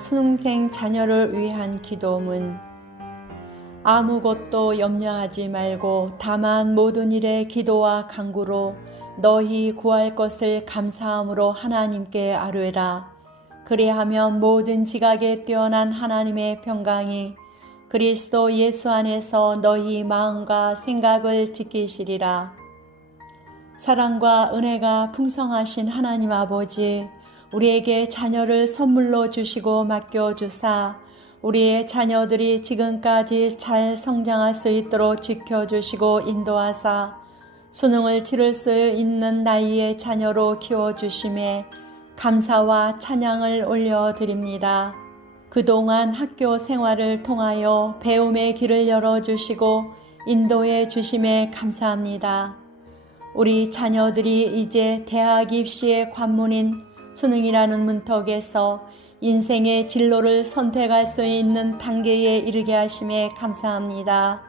수능생 자녀를 위한 기도문. 아무것도 염려하지 말고 다만 모든 일에 기도와 간구로 너희 구할 것을 감사함으로 하나님께 아뢰라. 그리하면 모든 지각에 뛰어난 하나님의 평강이 그리스도 예수 안에서 너희 마음과 생각을 지키시리라. 사랑과 은혜가 풍성하신 하나님 아버지, 우리에게 자녀를 선물로 주시고 맡겨주사 우리의 자녀들이 지금까지 잘 성장할 수 있도록 지켜주시고 인도하사 수능을 치를 수 있는 나이의 자녀로 키워주심에 감사와 찬양을 올려드립니다. 그동안 학교 생활을 통하여 배움의 길을 열어주시고 인도해 주심에 감사합니다. 우리 자녀들이 이제 대학 입시의 관문인 수능이라는 문턱에서 인생의 진로를 선택할 수 있는 단계에 이르게 하심에 감사합니다.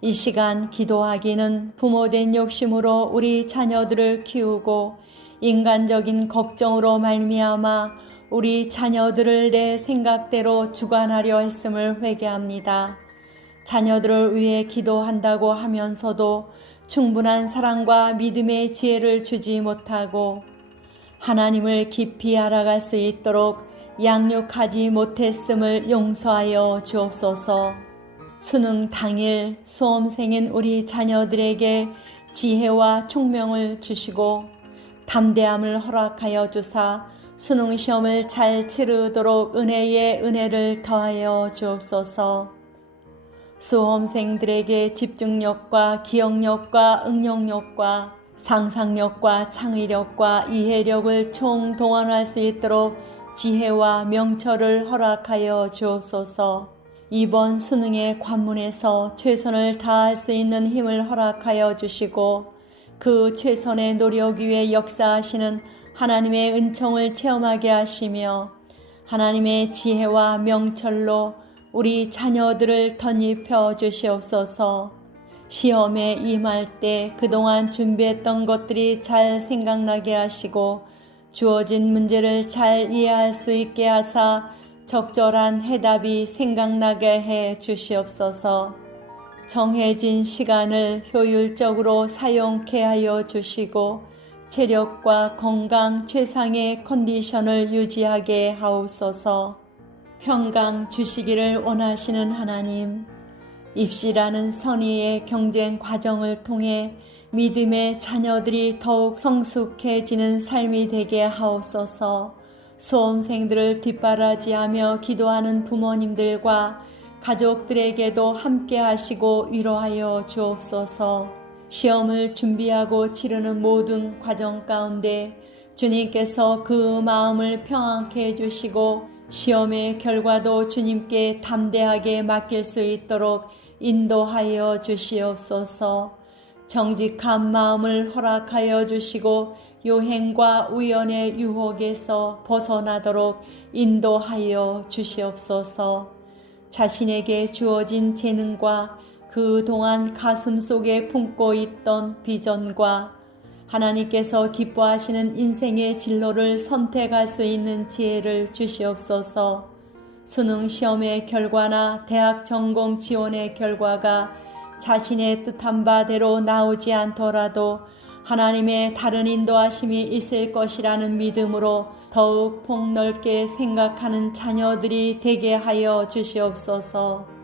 이 시간 기도하기는 부모된 욕심으로 우리 자녀들을 키우고 인간적인 걱정으로 말미암아 우리 자녀들을 내 생각대로 주관하려 했음을 회개합니다. 자녀들을 위해 기도한다고 하면서도 충분한 사랑과 믿음의 지혜를 주지 못하고 하나님을 깊이 알아갈 수 있도록 양육하지 못했음을 용서하여 주옵소서. 수능 당일 수험생인 우리 자녀들에게 지혜와 총명을 주시고 담대함을 허락하여 주사 수능 시험을 잘 치르도록 은혜에 은혜를 더하여 주옵소서. 수험생들에게 집중력과 기억력과 응용력과 상상력과 창의력과 이해력을 총동원할 수 있도록 지혜와 명철을 허락하여 주옵소서. 이번 수능의 관문에서 최선을 다할 수 있는 힘을 허락하여 주시고 그 최선의 노력 위에 역사하시는 하나님의 은총을 체험하게 하시며 하나님의 지혜와 명철로 우리 자녀들을 덧입혀 주시옵소서. 시험에 임할 때 그동안 준비했던 것들이 잘 생각나게 하시고 주어진 문제를 잘 이해할 수 있게 하사 적절한 해답이 생각나게 해 주시옵소서. 정해진 시간을 효율적으로 사용케 하여 주시고 체력과 건강 최상의 컨디션을 유지하게 하옵소서. 평강 주시기를 원하시는 하나님, 입시라는 선의의 경쟁 과정을 통해 믿음의 자녀들이 더욱 성숙해지는 삶이 되게 하옵소서. 수험생들을 뒷바라지하며 기도하는 부모님들과 가족들에게도 함께 하시고 위로하여 주옵소서. 시험을 준비하고 치르는 모든 과정 가운데 주님께서 그 마음을 평안케 해주시고 시험의 결과도 주님께 담대하게 맡길 수 있도록 인도하여 주시옵소서. 정직한 마음을 허락하여 주시고 요행과 우연의 유혹에서 벗어나도록 인도하여 주시옵소서. 자신에게 주어진 재능과 그동안 가슴 속에 품고 있던 비전과 하나님께서 기뻐하시는 인생의 진로를 선택할 수 있는 지혜를 주시옵소서. 수능 시험의 결과나 대학 전공 지원의 결과가 자신의 뜻한 바대로 나오지 않더라도 하나님의 다른 인도하심이 있을 것이라는 믿음으로 더욱 폭넓게 생각하는 자녀들이 되게 하여 주시옵소서.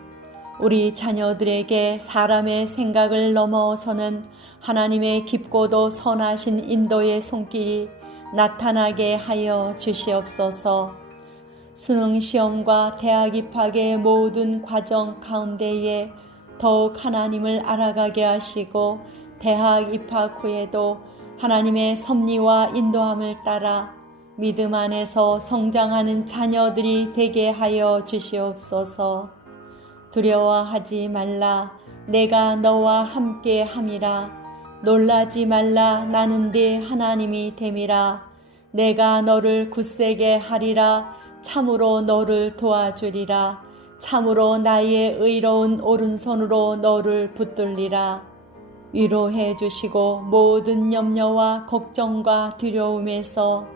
우리 자녀들에게 사람의 생각을 넘어서는 하나님의 깊고도 선하신 인도의 손길이 나타나게 하여 주시옵소서. 수능 시험과 대학 입학의 모든 과정 가운데에 더욱 하나님을 알아가게 하시고 대학 입학 후에도 하나님의 섭리와 인도함을 따라 믿음 안에서 성장하는 자녀들이 되게 하여 주시옵소서. 두려워하지 말라. 내가 너와 함께 함이라. 놀라지 말라. 나는 네 하나님이 됨이라. 내가 너를 굳세게 하리라. 참으로 너를 도와주리라. 참으로 나의 의로운 오른손으로 너를 붙들리라. 위로해 주시고 모든 염려와 걱정과 두려움에서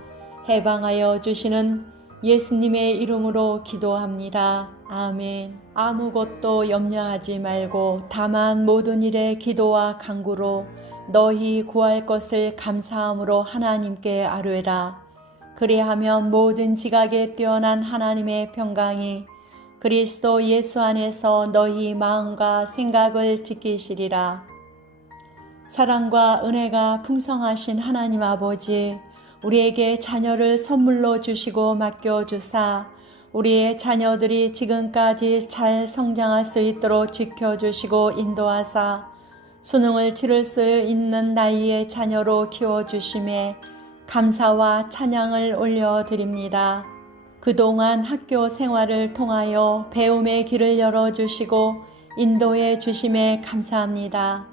해방하여 주시는 예수님의 이름으로 기도합니다. 아멘. 아무것도 염려하지 말고 다만 모든 일에 기도와 간구로 너희 구할 것을 감사함으로 하나님께 아뢰라. 그리하면 모든 지각에 뛰어난 하나님의 평강이 그리스도 예수 안에서 너희 마음과 생각을 지키시리라. 사랑과 은혜가 풍성하신 하나님 아버지, 우리에게 자녀를 선물로 주시고 맡겨주사 우리의 자녀들이 지금까지 잘 성장할 수 있도록 지켜주시고 인도하사 수능을 치를 수 있는 나이의 자녀로 키워주심에 감사와 찬양을 올려드립니다. 그동안 학교 생활을 통하여 배움의 길을 열어주시고 인도해 주심에 감사합니다.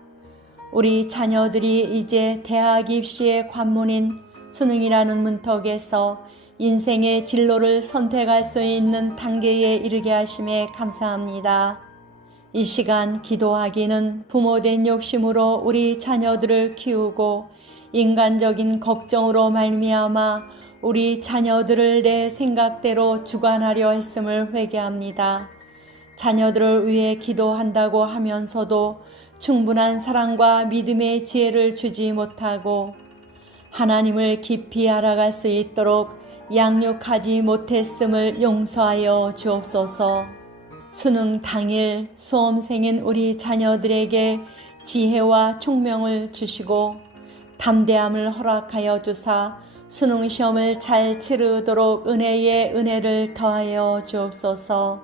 우리 자녀들이 이제 대학 입시의 관문인 수능이라는 문턱에서 인생의 진로를 선택할 수 있는 단계에 이르게 하심에 감사합니다. 이 시간 기도하기는 부모된 욕심으로 우리 자녀들을 키우고 인간적인 걱정으로 말미암아 우리 자녀들을 내 생각대로 주관하려 했음을 회개합니다. 자녀들을 위해 기도한다고 하면서도 충분한 사랑과 믿음의 지혜를 주지 못하고 하나님을 깊이 알아갈 수 있도록 양육하지 못했음을 용서하여 주옵소서. 수능 당일 수험생인 우리 자녀들에게 지혜와 총명을 주시고 담대함을 허락하여 주사 수능 시험을 잘 치르도록 은혜에 은혜를 더하여 주옵소서.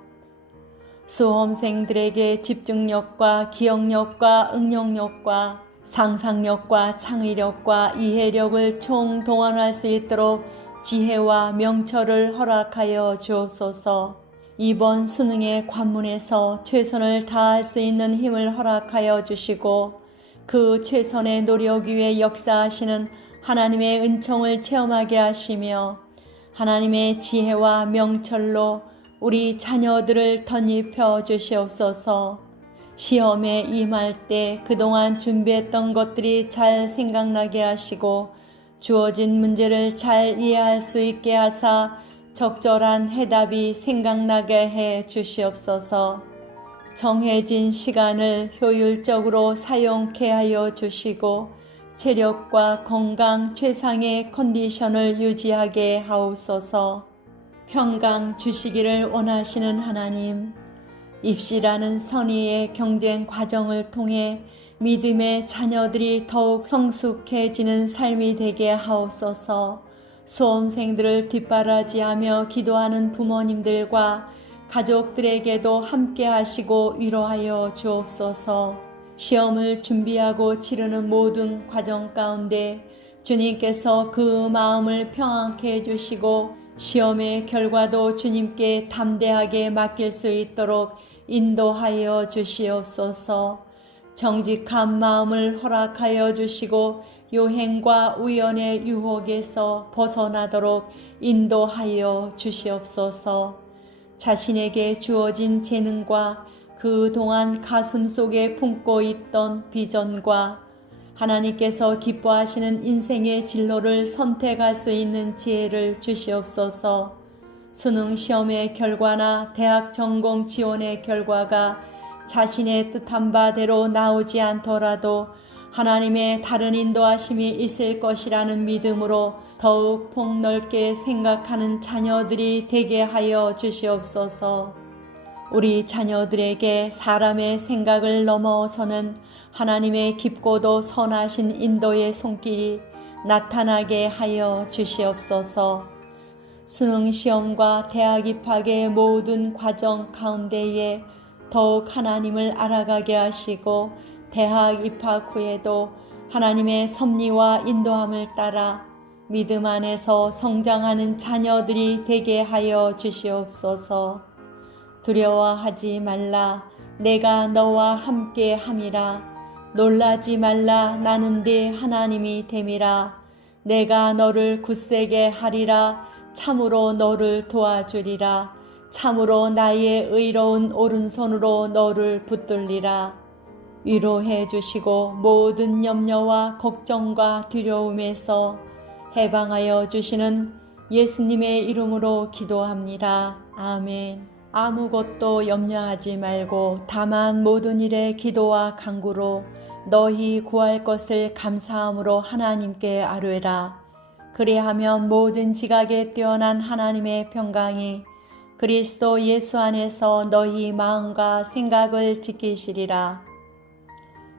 수험생들에게 집중력과 기억력과 응용력과 상상력과 창의력과 이해력을 총동원할 수 있도록 지혜와 명철을 허락하여 주옵소서. 이번 수능의 관문에서 최선을 다할 수 있는 힘을 허락하여 주시고 그 최선의 노력 위에 역사하시는 하나님의 은총을 체험하게 하시며 하나님의 지혜와 명철로 우리 자녀들을 덧입혀 주시옵소서. 시험에 임할 때 그동안 준비했던 것들이 잘 생각나게 하시고 주어진 문제를 잘 이해할 수 있게 하사 적절한 해답이 생각나게 해 주시옵소서. 정해진 시간을 효율적으로 사용케 하여 주시고 체력과 건강 최상의 컨디션을 유지하게 하옵소서. 평강 주시기를 원하시는 하나님, 입시라는 선의의 경쟁 과정을 통해 믿음의 자녀들이 더욱 성숙해지는 삶이 되게 하옵소서. 수험생들을 뒷바라지하며 기도하는 부모님들과 가족들에게도 함께 하시고 위로하여 주옵소서. 시험을 준비하고 치르는 모든 과정 가운데 주님께서 그 마음을 평안케 해주시고 시험의 결과도 주님께 담대하게 맡길 수 있도록 인도하여 주시옵소서. 정직한 마음을 허락하여 주시고 요행과 우연의 유혹에서 벗어나도록 인도하여 주시옵소서. 자신에게 주어진 재능과 그동안 가슴속에 품고 있던 비전과 하나님께서 기뻐하시는 인생의 진로를 선택할 수 있는 지혜를 주시옵소서. 수능 시험의 결과나 대학 전공 지원의 결과가 자신의 뜻한 바대로 나오지 않더라도 하나님의 다른 인도하심이 있을 것이라는 믿음으로 더욱 폭넓게 생각하는 자녀들이 되게 하여 주시옵소서. 우리 자녀들에게 사람의 생각을 넘어서는 하나님의 깊고도 선하신 인도의 손길이 나타나게 하여 주시옵소서. 수능시험과 대학 입학의 모든 과정 가운데에 더욱 하나님을 알아가게 하시고 대학 입학 후에도 하나님의 섭리와 인도함을 따라 믿음 안에서 성장하는 자녀들이 되게 하여 주시옵소서. 두려워하지 말라. 내가 너와 함께 함이라. 놀라지 말라. 나는 네 하나님이 됨이라. 내가 너를 굳세게 하리라. 참으로 너를 도와주리라. 참으로 나의 의로운 오른손으로 너를 붙들리라. 위로해 주시고 모든 염려와 걱정과 두려움에서 해방하여 주시는 예수님의 이름으로 기도합니다. 아멘. 아무것도 염려하지 말고 다만 모든 일에 기도와 간구로 너희 구할 것을 감사함으로 하나님께 아뢰라. 그리하면 모든 지각에 뛰어난 하나님의 평강이 그리스도 예수 안에서 너희 마음과 생각을 지키시리라.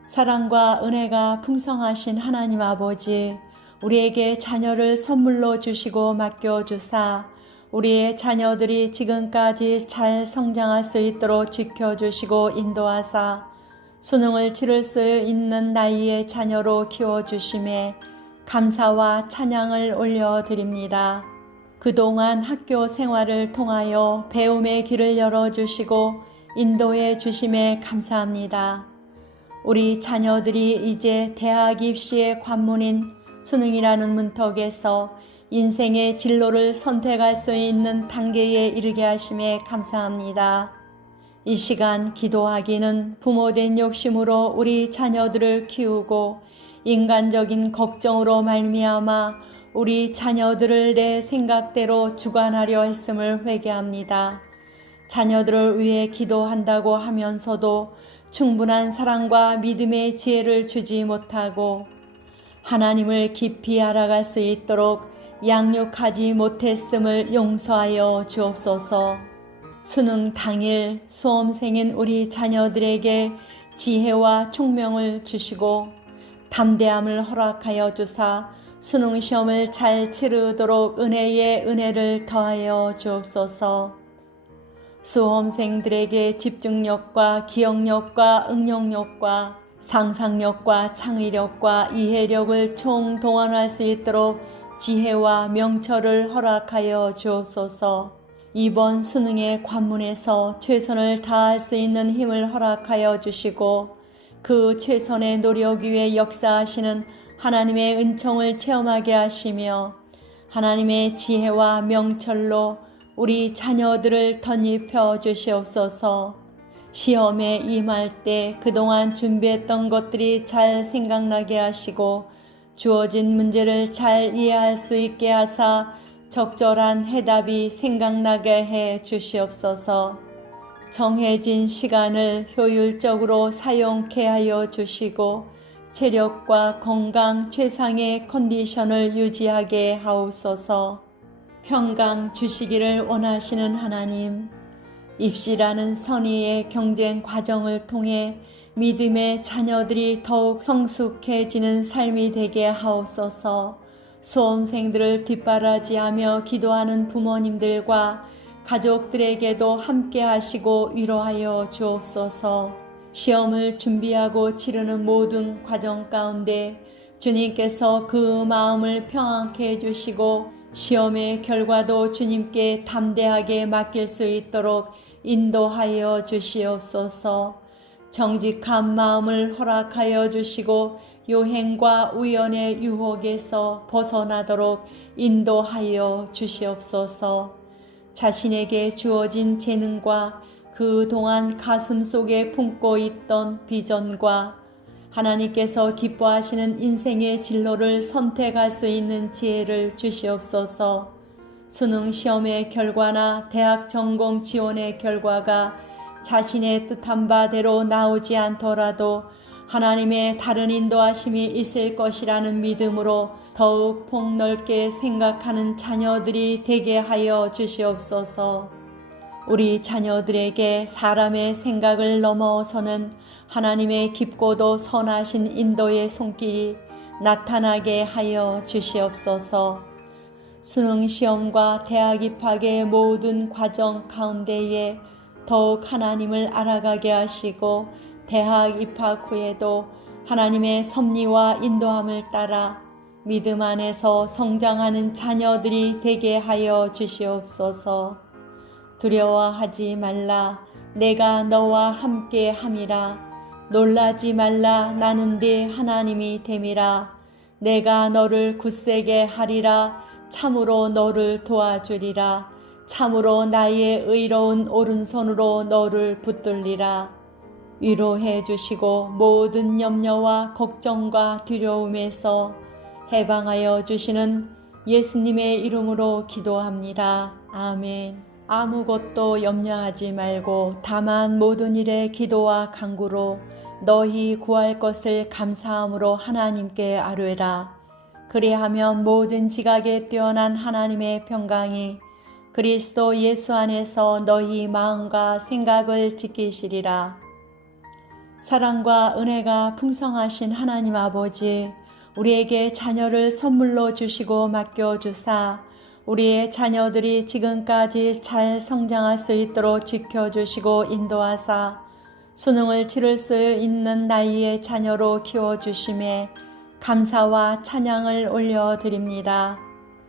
사랑과 은혜가 풍성하신 하나님 아버지, 우리에게 자녀를 선물로 주시고 맡겨주사 우리의 자녀들이 지금까지 잘 성장할 수 있도록 지켜주시고 인도하사 수능을 치를 수 있는 나이의 자녀로 키워주심에 감사와 찬양을 올려드립니다. 그동안 학교 생활을 통하여 배움의 길을 열어주시고 인도해 주심에 감사합니다. 우리 자녀들이 이제 대학 입시의 관문인 수능이라는 문턱에서 인생의 진로를 선택할 수 있는 단계에 이르게 하심에 감사합니다. 이 시간 기도하기는 부모된 욕심으로 우리 자녀들을 키우고 인간적인 걱정으로 말미암아 우리 자녀들을 내 생각대로 주관하려 했음을 회개합니다. 자녀들을 위해 기도한다고 하면서도 충분한 사랑과 믿음의 지혜를 주지 못하고 하나님을 깊이 알아갈 수 있도록 양육하지 못했음을 용서하여 주옵소서. 수능 당일 수험생인 우리 자녀들에게 지혜와 총명을 주시고 담대함을 허락하여 주사 수능 시험을 잘 치르도록 은혜에 은혜를 더하여 주옵소서. 수험생들에게 집중력과 기억력과 응용력과 상상력과 창의력과 이해력을 총동원할 수 있도록 지혜와 명철을 허락하여 주옵소서. 이번 수능의 관문에서 최선을 다할 수 있는 힘을 허락하여 주시고 그 최선의 노력 위에 역사하시는 하나님의 은총을 체험하게 하시며 하나님의 지혜와 명철로 우리 자녀들을 덧입혀 주시옵소서. 시험에 임할 때 그동안 준비했던 것들이 잘 생각나게 하시고 주어진 문제를 잘 이해할 수 있게 하사 적절한 해답이 생각나게 해 주시옵소서. 정해진 시간을 효율적으로 사용케 하여 주시고 체력과 건강 최상의 컨디션을 유지하게 하옵소서. 평강 주시기를 원하시는 하나님, 입시라는 선의의 경쟁 과정을 통해 믿음의 자녀들이 더욱 성숙해지는 삶이 되게 하옵소서. 수험생들을 뒷바라지하며 기도하는 부모님들과 가족들에게도 함께 하시고 위로하여 주옵소서. 시험을 준비하고 치르는 모든 과정 가운데 주님께서 그 마음을 평안케 해주시고 시험의 결과도 주님께 담대하게 맡길 수 있도록 인도하여 주시옵소서. 정직한 마음을 허락하여 주시고 요행과 우연의 유혹에서 벗어나도록 인도하여 주시옵소서. 자신에게 주어진 재능과 그동안 가슴 속에 품고 있던 비전과 하나님께서 기뻐하시는 인생의 진로를 선택할 수 있는 지혜를 주시옵소서. 수능 시험의 결과나 대학 전공 지원의 결과가 자신의 뜻한 바대로 나오지 않더라도 하나님의 다른 인도하심이 있을 것이라는 믿음으로 더욱 폭넓게 생각하는 자녀들이 되게 하여 주시옵소서. 우리 자녀들에게 사람의 생각을 넘어서는 하나님의 깊고도 선하신 인도의 손길이 나타나게 하여 주시옵소서. 수능 시험과 대학 입학의 모든 과정 가운데에 더욱 하나님을 알아가게 하시고 대학 입학 후에도 하나님의 섭리와 인도함을 따라 믿음 안에서 성장하는 자녀들이 되게 하여 주시옵소서. 두려워하지 말라. 내가 너와 함께 함이라. 놀라지 말라. 나는 네 하나님이 됨이라. 내가 너를 굳세게 하리라. 참으로 너를 도와주리라. 참으로 나의 의로운 오른손으로 너를 붙들리라. 위로해 주시고 모든 염려와 걱정과 두려움에서 해방하여 주시는 예수님의 이름으로 기도합니다. 아멘. 아무것도 염려하지 말고 다만 모든 일에 기도와 간구로 너희 구할 것을 감사함으로 하나님께 아뢰라. 그리하면 모든 지각에 뛰어난 하나님의 평강이 그리스도 예수 안에서 너희 마음과 생각을 지키시리라. 사랑과 은혜가 풍성하신 하나님 아버지, 우리에게 자녀를 선물로 주시고 맡겨주사 우리의 자녀들이 지금까지 잘 성장할 수 있도록 지켜주시고 인도하사 수능을 치를 수 있는 나이의 자녀로 키워주심에 감사와 찬양을 올려드립니다.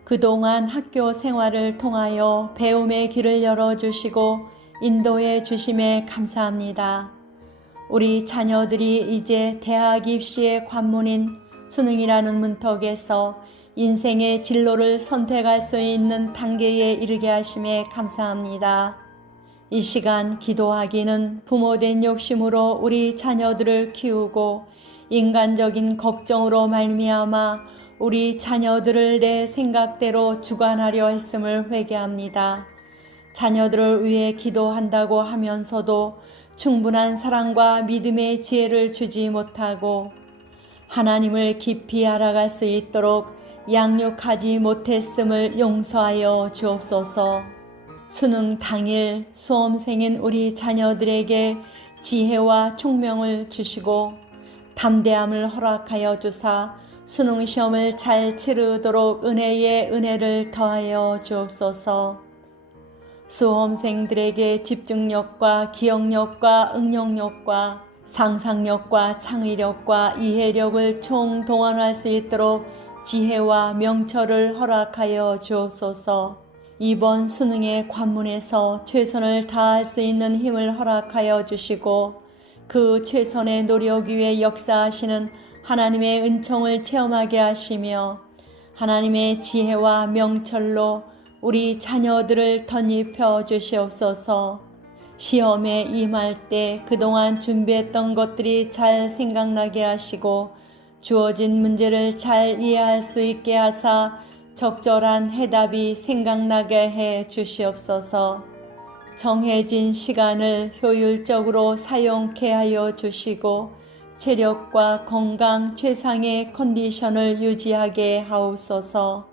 그동안 학교 생활을 통하여 배움의 길을 열어주시고 인도해 주심에 감사합니다. 우리 자녀들이 이제 대학 입시의 관문인 수능이라는 문턱에서 인생의 진로를 선택할 수 있는 단계에 이르게 하심에 감사합니다. 이 시간 기도하기는 부모된 욕심으로 우리 자녀들을 키우고 인간적인 걱정으로 말미암아 우리 자녀들을 내 생각대로 주관하려 했음을 회개합니다. 자녀들을 위해 기도한다고 하면서도 충분한 사랑과 믿음의 지혜를 주지 못하고 하나님을 깊이 알아갈 수 있도록 양육하지 못했음을 용서하여 주옵소서. 수능 당일 수험생인 우리 자녀들에게 지혜와 총명을 주시고 담대함을 허락하여 주사 수능 시험을 잘 치르도록 은혜의 은혜를 더하여 주옵소서. 수험생들에게 집중력과 기억력과 응용력과 상상력과 창의력과 이해력을 총동원할 수 있도록 지혜와 명철을 허락하여 주옵소서. 이번 수능의 관문에서 최선을 다할 수 있는 힘을 허락하여 주시고 그 최선의 노력 위에 역사하시는 하나님의 은총을 체험하게 하시며 하나님의 지혜와 명철로 우리 자녀들을 덧입혀 주시옵소서. 시험에 임할 때 그동안 준비했던 것들이 잘 생각나게 하시고 주어진 문제를 잘 이해할 수 있게 하사 적절한 해답이 생각나게 해 주시옵소서. 정해진 시간을 효율적으로 사용케 하여 주시고 체력과 건강 최상의 컨디션을 유지하게 하옵소서.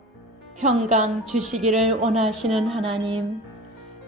평강 주시기를 원하시는 하나님,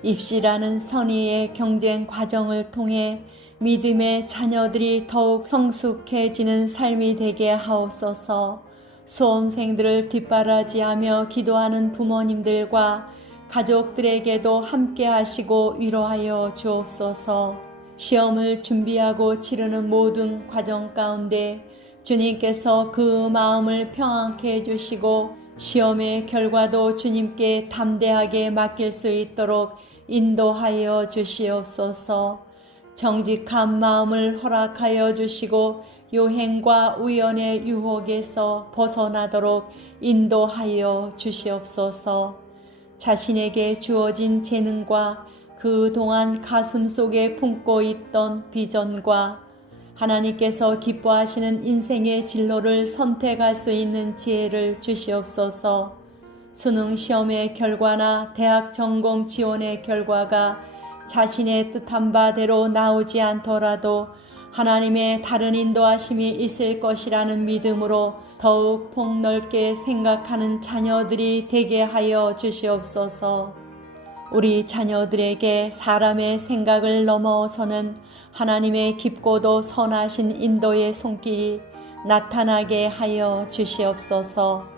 입시라는 선의의 경쟁 과정을 통해 믿음의 자녀들이 더욱 성숙해지는 삶이 되게 하옵소서. 수험생들을 뒷바라지하며 기도하는 부모님들과 가족들에게도 함께 하시고 위로하여 주옵소서. 시험을 준비하고 치르는 모든 과정 가운데 주님께서 그 마음을 평안케 해주시고 시험의 결과도 주님께 담대하게 맡길 수 있도록 인도하여 주시옵소서. 정직한 마음을 허락하여 주시고 요행과 우연의 유혹에서 벗어나도록 인도하여 주시옵소서. 자신에게 주어진 재능과 그동안 가슴 속에 품고 있던 비전과 하나님께서 기뻐하시는 인생의 진로를 선택할 수 있는 지혜를 주시옵소서. 수능 시험의 결과나 대학 전공 지원의 결과가 자신의 뜻한 바대로 나오지 않더라도 하나님의 다른 인도하심이 있을 것이라는 믿음으로 더욱 폭넓게 생각하는 자녀들이 되게 하여 주시옵소서. 우리 자녀들에게 사람의 생각을 넘어서는 하나님의 깊고도 선하신 인도의 손길이 나타나게 하여 주시옵소서.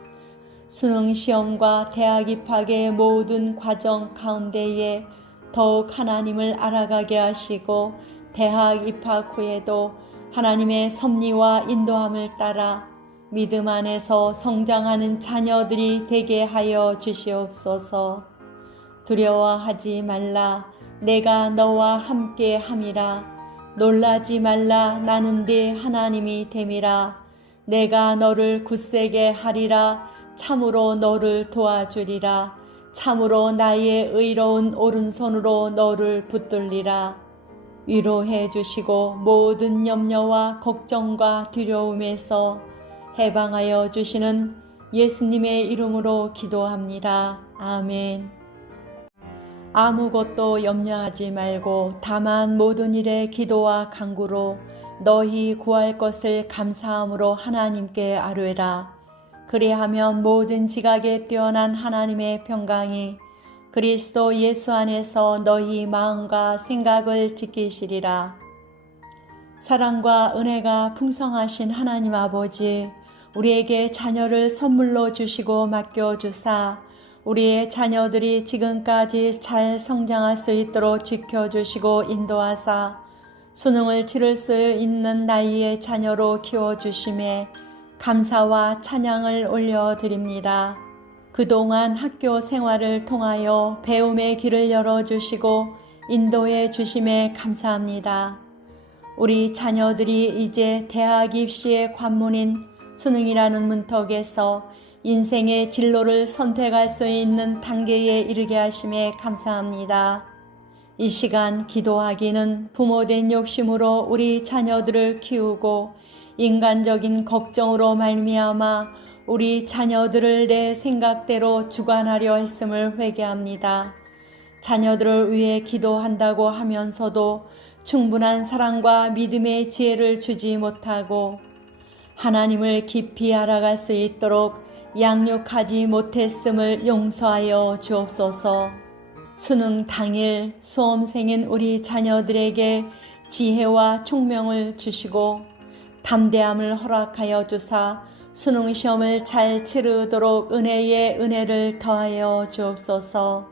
수능시험과 대학 입학의 모든 과정 가운데에 더욱 하나님을 알아가게 하시고 대학 입학 후에도 하나님의 섭리와 인도함을 따라 믿음 안에서 성장하는 자녀들이 되게 하여 주시옵소서. 두려워하지 말라. 내가 너와 함께 함이라. 놀라지 말라. 나는 네 하나님이 됨이라. 내가 너를 굳세게 하리라. 참으로 너를 도와주리라. 참으로 나의 의로운 오른손으로 너를 붙들리라. 위로해 주시고 모든 염려와 걱정과 두려움에서 해방하여 주시는 예수님의 이름으로 기도합니다. 아멘. 아무것도 염려하지 말고 다만 모든 일에 기도와 간구로 너희 구할 것을 감사함으로 하나님께 아뢰라. 그리하면 모든 지각에 뛰어난 하나님의 평강이 그리스도 예수 안에서 너희 마음과 생각을 지키시리라. 사랑과 은혜가 풍성하신 하나님 아버지, 우리에게 자녀를 선물로 주시고 맡겨주사 우리의 자녀들이 지금까지 잘 성장할 수 있도록 지켜주시고 인도하사 수능을 치를 수 있는 나이의 자녀로 키워주심에 감사와 찬양을 올려드립니다. 그동안 학교 생활을 통하여 배움의 길을 열어주시고 인도해 주심에 감사합니다. 우리 자녀들이 이제 대학 입시의 관문인 수능이라는 문턱에서 인생의 진로를 선택할 수 있는 단계에 이르게 하심에 감사합니다. 이 시간 기도하기는 부모된 욕심으로 우리 자녀들을 키우고 인간적인 걱정으로 말미암아 우리 자녀들을 내 생각대로 주관하려 했음을 회개합니다. 자녀들을 위해 기도한다고 하면서도 충분한 사랑과 믿음의 지혜를 주지 못하고 하나님을 깊이 알아갈 수 있도록 양육하지 못했음을 용서하여 주옵소서. 수능 당일 수험생인 우리 자녀들에게 지혜와 총명을 주시고 담대함을 허락하여 주사 수능 시험을 잘 치르도록 은혜에 은혜를 더하여 주옵소서.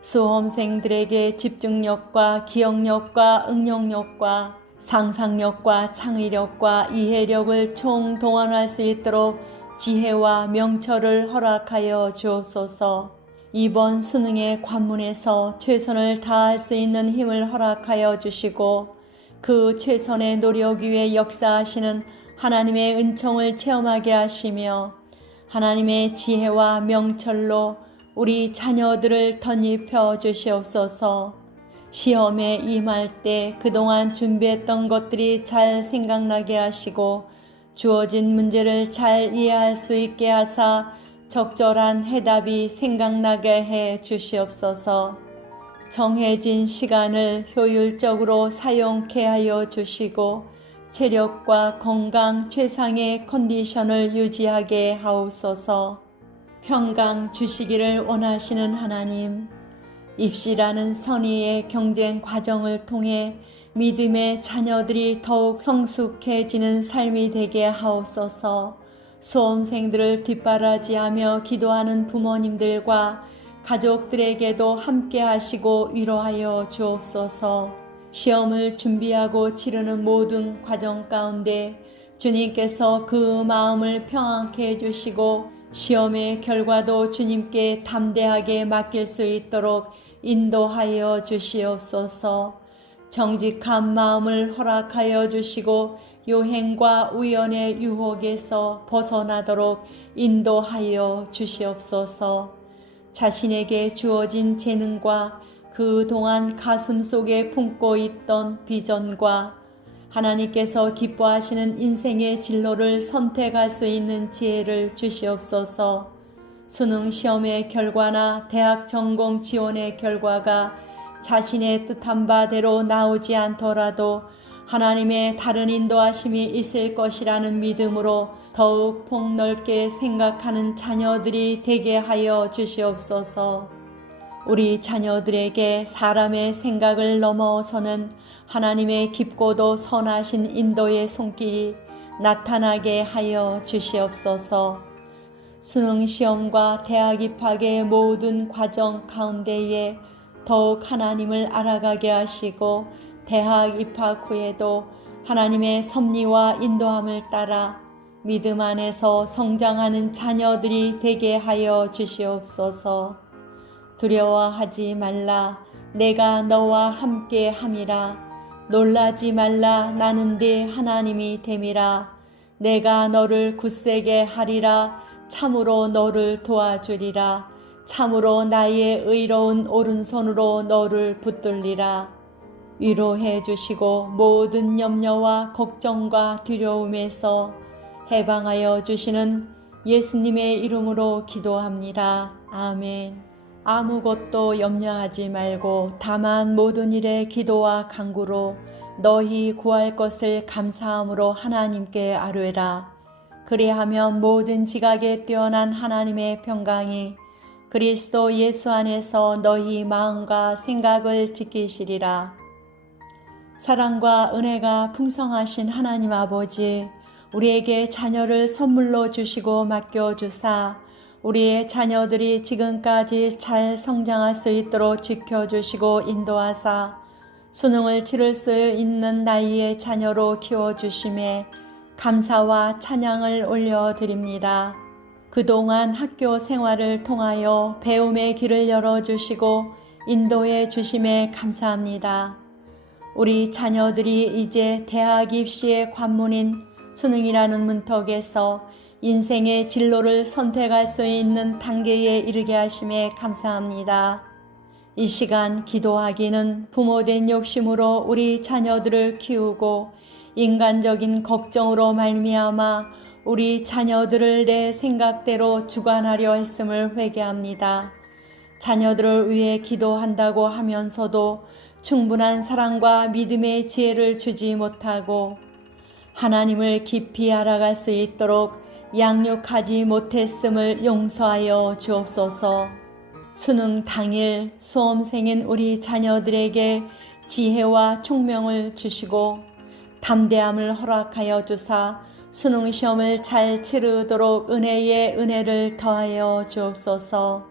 수험생들에게 집중력과 기억력과 응용력과 상상력과 창의력과 이해력을 총동원할 수 있도록 지혜와 명철을 허락하여 주옵소서. 이번 수능의 관문에서 최선을 다할 수 있는 힘을 허락하여 주시고 그 최선의 노력 위에 역사하시는 하나님의 은총을 체험하게 하시며 하나님의 지혜와 명철로 우리 자녀들을 덧입혀 주시옵소서. 시험에 임할 때 그동안 준비했던 것들이 잘 생각나게 하시고 주어진 문제를 잘 이해할 수 있게 하사 적절한 해답이 생각나게 해 주시옵소서. 정해진 시간을 효율적으로 사용케 하여 주시고 체력과 건강 최상의 컨디션을 유지하게 하옵소서. 평강 주시기를 원하시는 하나님, 입시라는 선의의 경쟁 과정을 통해 믿음의 자녀들이 더욱 성숙해지는 삶이 되게 하옵소서. 수험생들을 뒷바라지하며 기도하는 부모님들과 가족들에게도 함께 하시고 위로하여 주옵소서. 시험을 준비하고 치르는 모든 과정 가운데 주님께서 그 마음을 평안케 해주시고 시험의 결과도 주님께 담대하게 맡길 수 있도록 인도하여 주시옵소서. 정직한 마음을 허락하여 주시고 요행과 우연의 유혹에서 벗어나도록 인도하여 주시옵소서. 자신에게 주어진 재능과 그동안 가슴 속에 품고 있던 비전과 하나님께서 기뻐하시는 인생의 진로를 선택할 수 있는 지혜를 주시옵소서. 수능 시험의 결과나 대학 전공 지원의 결과가 자신의 뜻한 바대로 나오지 않더라도 하나님의 다른 인도하심이 있을 것이라는 믿음으로 더욱 폭넓게 생각하는 자녀들이 되게 하여 주시옵소서. 우리 자녀들에게 사람의 생각을 넘어서는 하나님의 깊고도 선하신 인도의 손길이 나타나게 하여 주시옵소서. 수능 시험과 대학 입학의 모든 과정 가운데에 더욱 하나님을 알아가게 하시고 대학 입학 후에도 하나님의 섭리와 인도함을 따라 믿음 안에서 성장하는 자녀들이 되게 하여 주시옵소서. 두려워하지 말라. 내가 너와 함께 함이라. 놀라지 말라. 나는 네 하나님이 됨이라. 내가 너를 굳세게 하리라. 참으로 너를 도와주리라. 참으로 나의 의로운 오른손으로 너를 붙들리라. 위로해 주시고 모든 염려와 걱정과 두려움에서 해방하여 주시는 예수님의 이름으로 기도합니다. 아멘. 아무것도 염려하지 말고 다만 모든 일에 기도와 간구로 너희 구할 것을 감사함으로 하나님께 아뢰라. 그리하면 모든 지각에 뛰어난 하나님의 평강이 그리스도 예수 안에서 너희 마음과 생각을 지키시리라. 사랑과 은혜가 풍성하신 하나님 아버지, 우리에게 자녀를 선물로 주시고 맡겨주사 우리의 자녀들이 지금까지 잘 성장할 수 있도록 지켜주시고 인도하사 수능을 치를 수 있는 나이의 자녀로 키워주심에 감사와 찬양을 올려드립니다. 그동안 학교 생활을 통하여 배움의 길을 열어주시고 인도해 주심에 감사합니다. 우리 자녀들이 이제 대학 입시의 관문인 수능이라는 문턱에서 인생의 진로를 선택할 수 있는 단계에 이르게 하심에 감사합니다. 이 시간 기도하기는 부모된 욕심으로 우리 자녀들을 키우고 인간적인 걱정으로 말미암아 우리 자녀들을 내 생각대로 주관하려 했음을 회개합니다. 자녀들을 위해 기도한다고 하면서도 충분한 사랑과 믿음의 지혜를 주지 못하고 하나님을 깊이 알아갈 수 있도록 양육하지 못했음을 용서하여 주옵소서. 수능 당일 수험생인 우리 자녀들에게 지혜와 총명을 주시고 담대함을 허락하여 주사 수능 시험을 잘 치르도록 은혜에 은혜를 더하여 주옵소서.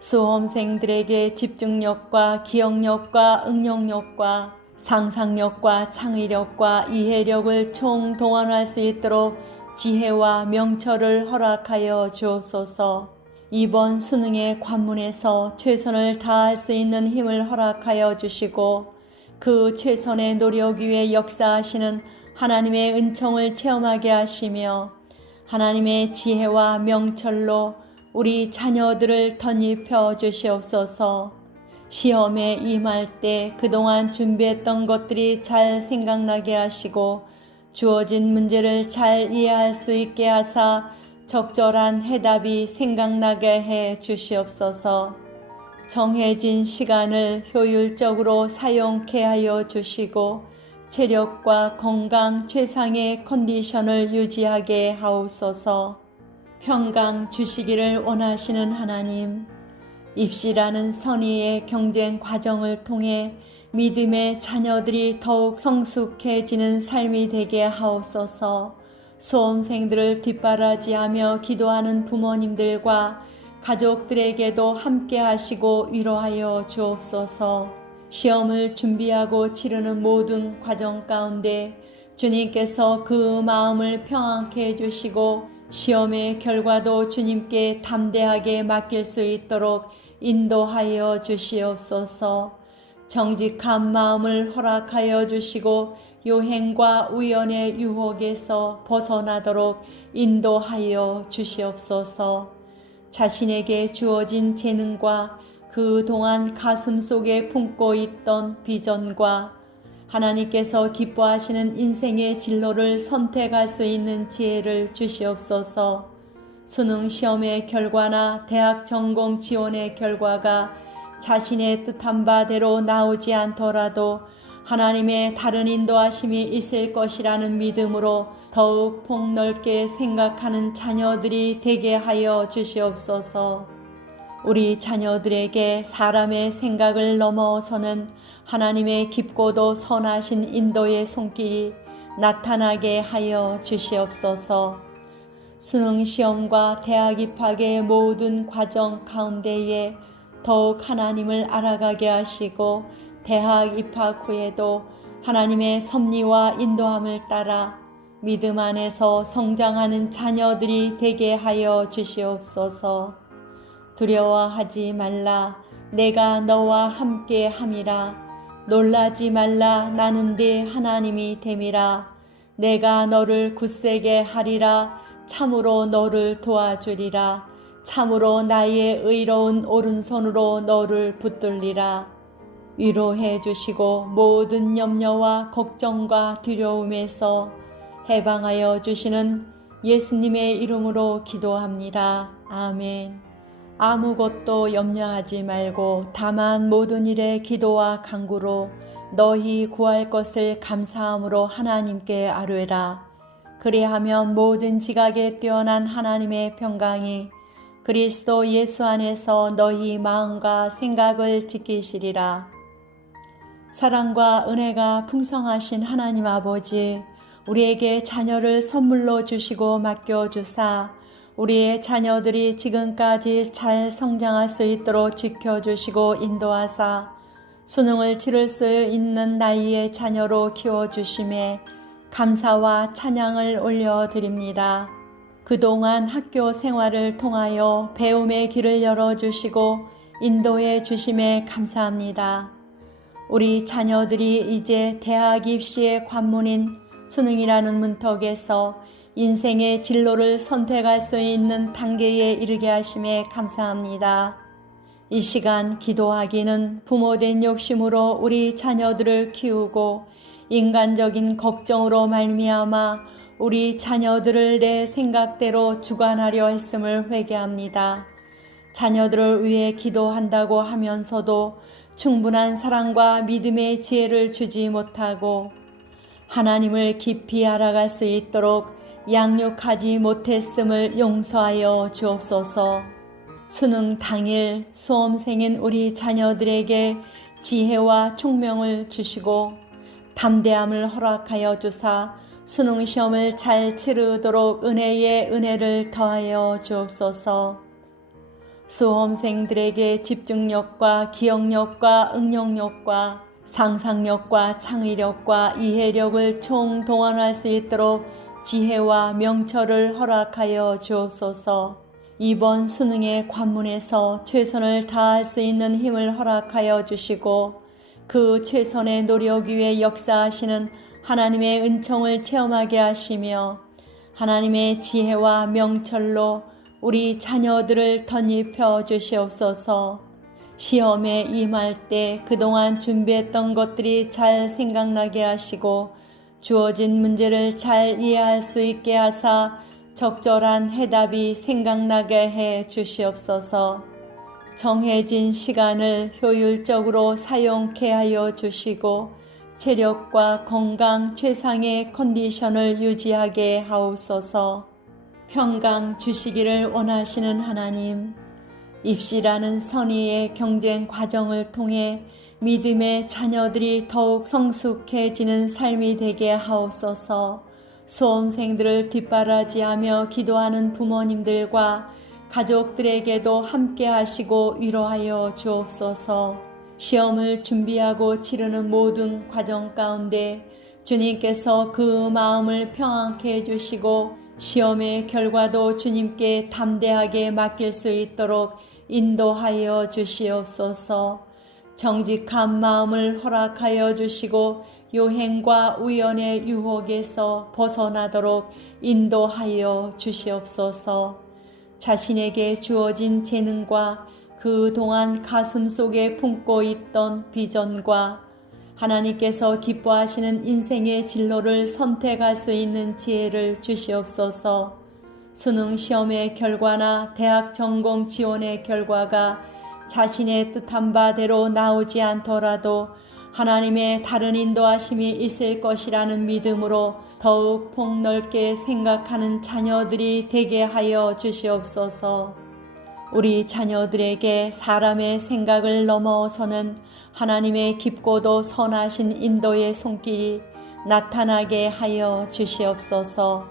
수험생들에게 집중력과 기억력과 응용력과 상상력과 창의력과 이해력을 총동원할 수 있도록 지혜와 명철을 허락하여 주옵소서. 이번 수능의 관문에서 최선을 다할 수 있는 힘을 허락하여 주시고 그 최선의 노력 위에 역사하시는 하나님의 은총을 체험하게 하시며 하나님의 지혜와 명철로 우리 자녀들을 덧입혀 주시옵소서. 시험에 임할 때 그동안 준비했던 것들이 잘 생각나게 하시고 주어진 문제를 잘 이해할 수 있게 하사 적절한 해답이 생각나게 해 주시옵소서. 정해진 시간을 효율적으로 사용케 하여 주시고 체력과 건강 최상의 컨디션을 유지하게 하옵소서. 평강 주시기를 원하시는 하나님, 입시라는 선의의 경쟁 과정을 통해 믿음의 자녀들이 더욱 성숙해지는 삶이 되게 하옵소서. 수험생들을 뒷바라지하며 기도하는 부모님들과 가족들에게도 함께 하시고 위로하여 주옵소서. 시험을 준비하고 치르는 모든 과정 가운데 주님께서 그 마음을 평안케 해주시고 시험의 결과도 주님께 담대하게 맡길 수 있도록 인도하여 주시옵소서. 정직한 마음을 허락하여 주시고 요행과 우연의 유혹에서 벗어나도록 인도하여 주시옵소서. 자신에게 주어진 재능과 그동안 가슴 속에 품고 있던 비전과 하나님께서 기뻐하시는 인생의 진로를 선택할 수 있는 지혜를 주시옵소서. 수능 시험의 결과나 대학 전공 지원의 결과가 자신의 뜻한 바대로 나오지 않더라도 하나님의 다른 인도하심이 있을 것이라는 믿음으로 더욱 폭넓게 생각하는 자녀들이 되게 하여 주시옵소서. 우리 자녀들에게 사람의 생각을 넘어서는 하나님의 깊고도 선하신 인도의 손길이 나타나게 하여 주시옵소서. 수능 시험과 대학 입학의 모든 과정 가운데에 더욱 하나님을 알아가게 하시고 대학 입학 후에도 하나님의 섭리와 인도함을 따라 믿음 안에서 성장하는 자녀들이 되게 하여 주시옵소서. 두려워하지 말라. 내가 너와 함께 함이라. 놀라지 말라. 나는 네 하나님이 됨이라. 내가 너를 굳세게 하리라. 참으로 너를 도와주리라. 참으로 나의 의로운 오른손으로 너를 붙들리라. 위로해 주시고 모든 염려와 걱정과 두려움에서 해방하여 주시는 예수님의 이름으로 기도합니다. 아멘. 아무것도 염려하지 말고 다만 모든 일에 기도와 간구로 너희 구할 것을 감사함으로 하나님께 아뢰라. 그리하면 모든 지각에 뛰어난 하나님의 평강이 그리스도 예수 안에서 너희 마음과 생각을 지키시리라. 사랑과 은혜가 풍성하신 하나님 아버지, 우리에게 자녀를 선물로 주시고 맡겨주사 우리의 자녀들이 지금까지 잘 성장할 수 있도록 지켜주시고 인도하사 수능을 치를 수 있는 나이의 자녀로 키워주심에 감사와 찬양을 올려드립니다. 그동안 학교 생활을 통하여 배움의 길을 열어주시고 인도해 주심에 감사합니다. 우리 자녀들이 이제 대학 입시의 관문인 수능이라는 문턱에서 인생의 진로를 선택할 수 있는 단계에 이르게 하심에 감사합니다. 이 시간 기도하기는 부모된 욕심으로 우리 자녀들을 키우고 인간적인 걱정으로 말미암아 우리 자녀들을 내 생각대로 주관하려 했음을 회개합니다. 자녀들을 위해 기도한다고 하면서도 충분한 사랑과 믿음의 지혜를 주지 못하고 하나님을 깊이 알아갈 수 있도록 양육하지 못했음을 용서하여 주옵소서. 수능 당일 수험생인 우리 자녀들에게 지혜와 총명을 주시고 담대함을 허락하여 주사 수능 시험을 잘 치르도록 은혜에 은혜를 더하여 주옵소서. 수험생들에게 집중력과 기억력과 응용력과 상상력과 창의력과 이해력을 총동원할 수 있도록 지혜와 명철을 허락하여 주옵소서. 이번 수능의 관문에서 최선을 다할 수 있는 힘을 허락하여 주시고 그 최선의 노력 위에 역사하시는 하나님의 은총을 체험하게 하시며 하나님의 지혜와 명철로 우리 자녀들을 덧입혀 주시옵소서. 시험에 임할 때 그동안 준비했던 것들이 잘 생각나게 하시고 주어진 문제를 잘 이해할 수 있게 하사 적절한 해답이 생각나게 해 주시옵소서. 정해진 시간을 효율적으로 사용케 하여 주시고 체력과 건강 최상의 컨디션을 유지하게 하옵소서. 평강 주시기를 원하시는 하나님, 입시라는 선의의 경쟁 과정을 통해 믿음의 자녀들이 더욱 성숙해지는 삶이 되게 하옵소서. 수험생들을 뒷바라지하며 기도하는 부모님들과 가족들에게도 함께 하시고 위로하여 주옵소서. 시험을 준비하고 치르는 모든 과정 가운데 주님께서 그 마음을 평안케 해주시고 시험의 결과도 주님께 담대하게 맡길 수 있도록 인도하여 주시옵소서. 정직한 마음을 허락하여 주시고 요행과 우연의 유혹에서 벗어나도록 인도하여 주시옵소서. 자신에게 주어진 재능과 그동안 가슴 속에 품고 있던 비전과 하나님께서 기뻐하시는 인생의 진로를 선택할 수 있는 지혜를 주시옵소서. 수능 시험의 결과나 대학 전공 지원의 결과가 자신의 뜻한 바대로 나오지 않더라도 하나님의 다른 인도하심이 있을 것이라는 믿음으로 더욱 폭넓게 생각하는 자녀들이 되게 하여 주시옵소서. 우리 자녀들에게 사람의 생각을 넘어서는 하나님의 깊고도 선하신 인도의 손길이 나타나게 하여 주시옵소서.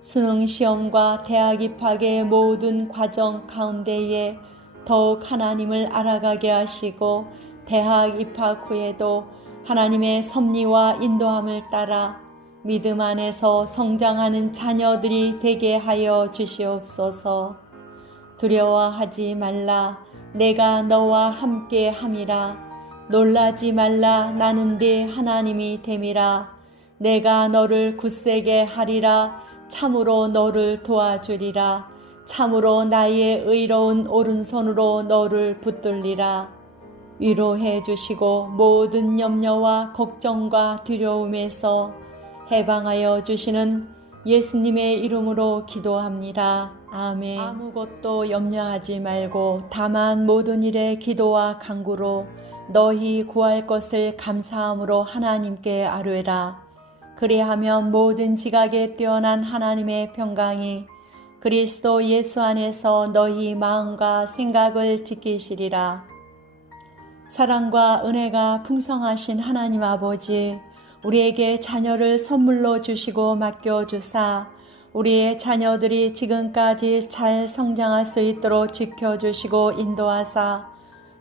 수능 시험과 대학 입학의 모든 과정 가운데에 더욱 하나님을 알아가게 하시고 대학 입학 후에도 하나님의 섭리와 인도함을 따라 믿음 안에서 성장하는 자녀들이 되게 하여 주시옵소서. 두려워하지 말라. 내가 너와 함께 함이라. 놀라지 말라. 나는 네 하나님이 됨이라. 내가 너를 굳세게 하리라. 참으로 너를 도와주리라. 참으로 나의 의로운 오른손으로 너를 붙들리라. 위로해 주시고 모든 염려와 걱정과 두려움에서 해방하여 주시는 예수님의 이름으로 기도합니다. 아멘. 아무것도 염려하지 말고 다만 모든 일에 기도와 간구로 너희 구할 것을 감사함으로 하나님께 아뢰라. 그리하면 모든 지각에 뛰어난 하나님의 평강이 그리스도 예수 안에서 너희 마음과 생각을 지키시리라. 사랑과 은혜가 풍성하신 하나님 아버지, 우리에게 자녀를 선물로 주시고 맡겨주사 우리의 자녀들이 지금까지 잘 성장할 수 있도록 지켜주시고 인도하사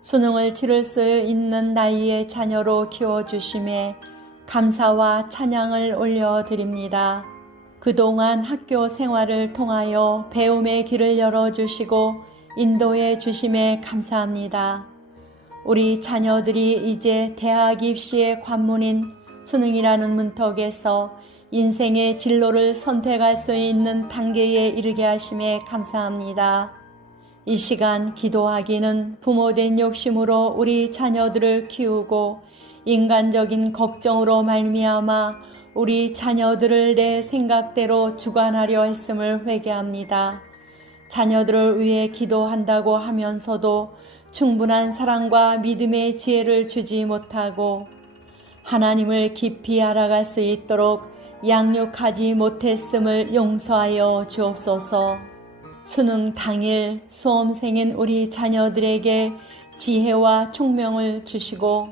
수능을 치를 수 있는 나이의 자녀로 키워주심에 감사와 찬양을 올려드립니다. 그동안 학교 생활을 통하여 배움의 길을 열어주시고 인도해 주심에 감사합니다. 우리 자녀들이 이제 대학 입시의 관문인 수능이라는 문턱에서 인생의 진로를 선택할 수 있는 단계에 이르게 하심에 감사합니다. 이 시간 기도하기는 부모된 욕심으로 우리 자녀들을 키우고 인간적인 걱정으로 말미암아 우리 자녀들을 내 생각대로 주관하려 했음을 회개합니다. 자녀들을 위해 기도한다고 하면서도 충분한 사랑과 믿음의 지혜를 주지 못하고 하나님을 깊이 알아갈 수 있도록 양육하지 못했음을 용서하여 주옵소서. 수능 당일 수험생인 우리 자녀들에게 지혜와 총명을 주시고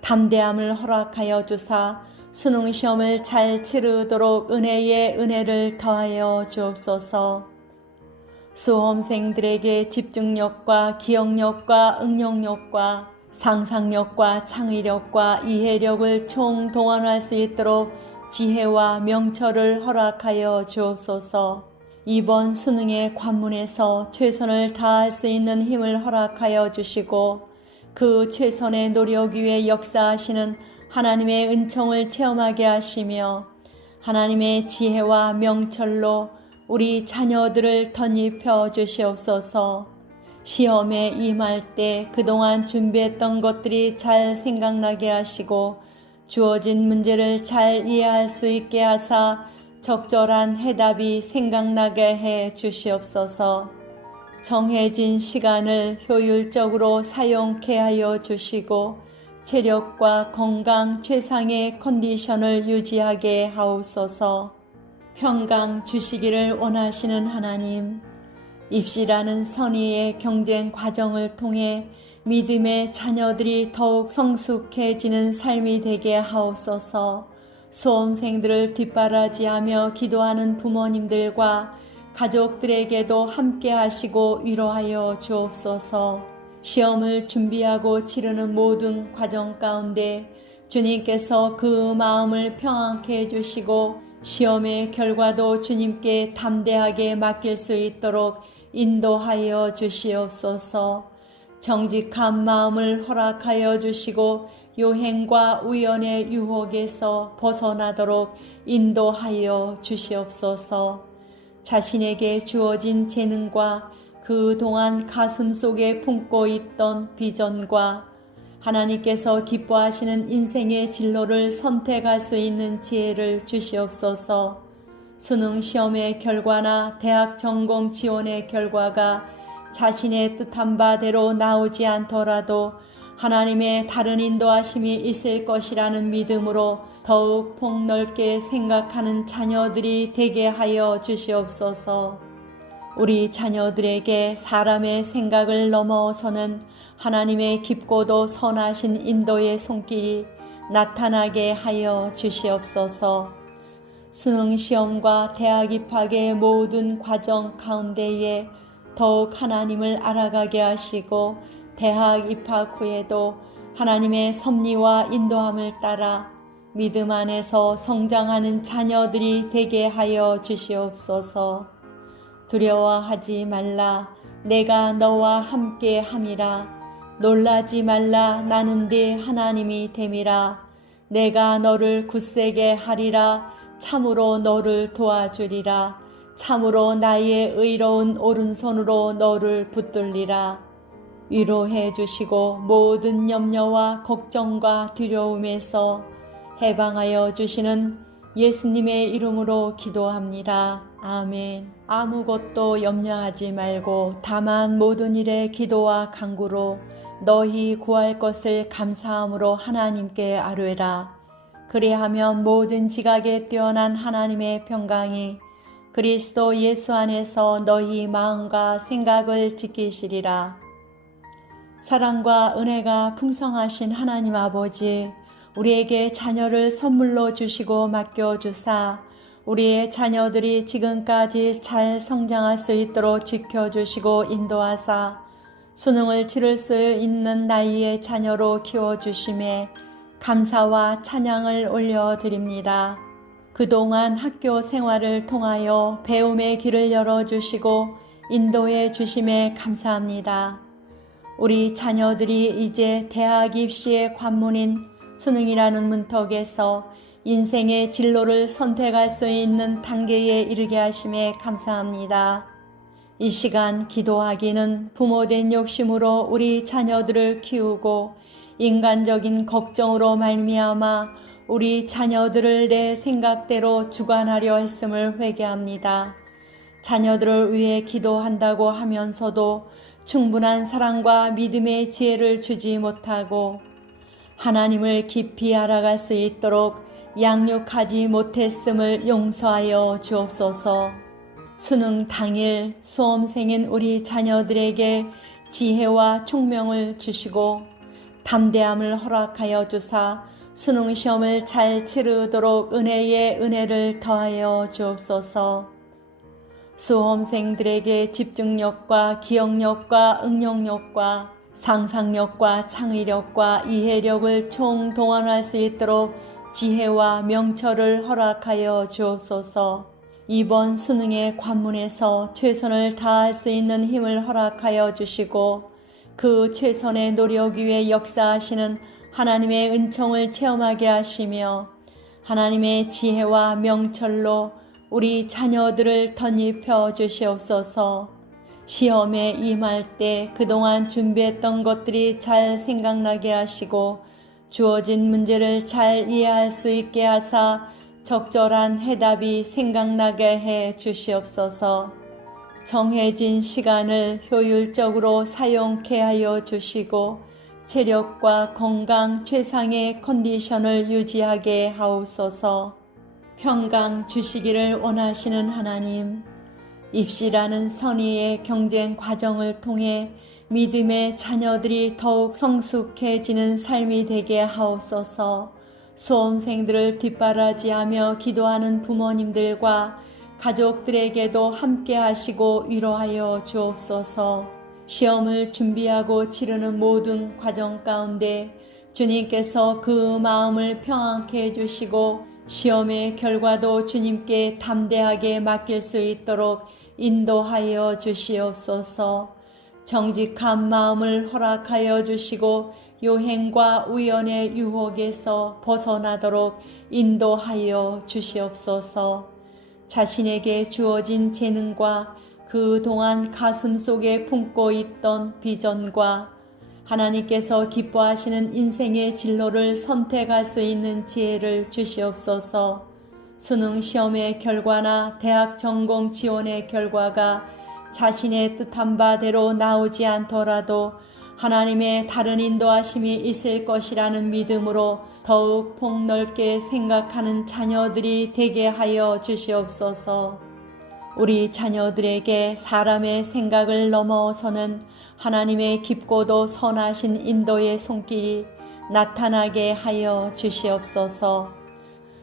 담대함을 허락하여 주사 수능 시험을 잘 치르도록 은혜의 은혜를 더하여 주옵소서. 수험생들에게 집중력과 기억력과 응용력과 상상력과 창의력과 이해력을 총동원할 수 있도록 지혜와 명철을 허락하여 주옵소서. 이번 수능의 관문에서 최선을 다할 수 있는 힘을 허락하여 주시고 그 최선의 노력 위에 역사하시는 하나님의 은총을 체험하게 하시며 하나님의 지혜와 명철로 우리 자녀들을 덧입혀 주시옵소서. 시험에 임할 때 그동안 준비했던 것들이 잘 생각나게 하시고 주어진 문제를 잘 이해할 수 있게 하사 적절한 해답이 생각나게 해 주시옵소서. 정해진 시간을 효율적으로 사용케 하여 주시고 체력과 건강 최상의 컨디션을 유지하게 하옵소서. 평강 주시기를 원하시는 하나님, 입시라는 선의의 경쟁 과정을 통해 믿음의 자녀들이 더욱 성숙해지는 삶이 되게 하옵소서. 수험생들을 뒷바라지하며 기도하는 부모님들과 가족들에게도 함께 하시고 위로하여 주옵소서. 시험을 준비하고 치르는 모든 과정 가운데 주님께서 그 마음을 평안케 해주시고 시험의 결과도 주님께 담대하게 맡길 수 있도록 인도하여 주시옵소서. 정직한 마음을 허락하여 주시고 요행과 우연의 유혹에서 벗어나도록 인도하여 주시옵소서. 자신에게 주어진 재능과 그동안 가슴 속에 품고 있던 비전과 하나님께서 기뻐하시는 인생의 진로를 선택할 수 있는 지혜를 주시옵소서. 수능 시험의 결과나 대학 전공 지원의 결과가 자신의 뜻한 바대로 나오지 않더라도 하나님의 다른 인도하심이 있을 것이라는 믿음으로 더욱 폭넓게 생각하는 자녀들이 되게 하여 주시옵소서. 우리 자녀들에게 사람의 생각을 넘어서는 하나님의 깊고도 선하신 인도의 손길이 나타나게 하여 주시옵소서. 수능 시험과 대학 입학의 모든 과정 가운데에 더욱 하나님을 알아가게 하시고 대학 입학 후에도 하나님의 섭리와 인도함을 따라 믿음 안에서 성장하는 자녀들이 되게 하여 주시옵소서. 두려워하지 말라. 내가 너와 함께 함이라. 놀라지 말라. 나는 네 하나님이 됨이라. 내가 너를 굳세게 하리라. 참으로 너를 도와주리라. 참으로 나의 의로운 오른손으로 너를 붙들리라. 위로해 주시고 모든 염려와 걱정과 두려움에서 해방하여 주시는 예수님의 이름으로 기도합니다. 아멘. 아무것도 염려하지 말고 다만 모든 일에 기도와 간구로 너희 구할 것을 감사함으로 하나님께 아뢰라. 그리하면 모든 지각에 뛰어난 하나님의 평강이 그리스도 예수 안에서 너희 마음과 생각을 지키시리라. 사랑과 은혜가 풍성하신 하나님 아버지, 우리에게 자녀를 선물로 주시고 맡겨주사 우리의 자녀들이 지금까지 잘 성장할 수 있도록 지켜주시고 인도하사 수능을 치를 수 있는 나이의 자녀로 키워주심에 감사와 찬양을 올려드립니다. 그동안 학교 생활을 통하여 배움의 길을 열어주시고 인도해 주심에 감사합니다. 우리 자녀들이 이제 대학 입시의 관문인 수능이라는 문턱에서 인생의 진로를 선택할 수 있는 단계에 이르게 하심에 감사합니다. 이 시간 기도하기는 부모된 욕심으로 우리 자녀들을 키우고 인간적인 걱정으로 말미암아 우리 자녀들을 내 생각대로 주관하려 했음을 회개합니다. 자녀들을 위해 기도한다고 하면서도 충분한 사랑과 믿음의 지혜를 주지 못하고 하나님을 깊이 알아갈 수 있도록 양육하지 못했음을 용서하여 주옵소서. 수능 당일 수험생인 우리 자녀들에게 지혜와 총명을 주시고 담대함을 허락하여 주사 수능 시험을 잘 치르도록 은혜에 은혜를 더하여 주옵소서. 수험생들에게 집중력과 기억력과 응용력과 상상력과 창의력과 이해력을 총동원할 수 있도록 지혜와 명철을 허락하여 주옵소서. 이번 수능의 관문에서 최선을 다할 수 있는 힘을 허락하여 주시고 그 최선의 노력 위에 역사하시는 하나님의 은총을 체험하게 하시며 하나님의 지혜와 명철로 우리 자녀들을 덧입혀 주시옵소서. 시험에 임할 때 그동안 준비했던 것들이 잘 생각나게 하시고 주어진 문제를 잘 이해할 수 있게 하사 적절한 해답이 생각나게 해 주시옵소서. 정해진 시간을 효율적으로 사용케 하여 주시고 체력과 건강 최상의 컨디션을 유지하게 하옵소서. 평강 주시기를 원하시는 하나님, 입시라는 선의의 경쟁 과정을 통해 믿음의 자녀들이 더욱 성숙해지는 삶이 되게 하옵소서. 수험생들을 뒷바라지하며 기도하는 부모님들과 가족들에게도 함께 하시고 위로하여 주옵소서. 시험을 준비하고 치르는 모든 과정 가운데 주님께서 그 마음을 평안케 해주시고 시험의 결과도 주님께 담대하게 맡길 수 있도록 인도하여 주시옵소서. 정직한 마음을 허락하여 주시고 요행과 우연의 유혹에서 벗어나도록 인도하여 주시옵소서. 자신에게 주어진 재능과 그동안 가슴속에 품고 있던 비전과 하나님께서 기뻐하시는 인생의 진로를 선택할 수 있는 지혜를 주시옵소서. 수능 시험의 결과나 대학 전공 지원의 결과가 자신의 뜻한 바대로 나오지 않더라도 하나님의 다른 인도하심이 있을 것이라는 믿음으로 더욱 폭넓게 생각하는 자녀들이 되게 하여 주시옵소서. 우리 자녀들에게 사람의 생각을 넘어서는 하나님의 깊고도 선하신 인도의 손길이 나타나게 하여 주시옵소서.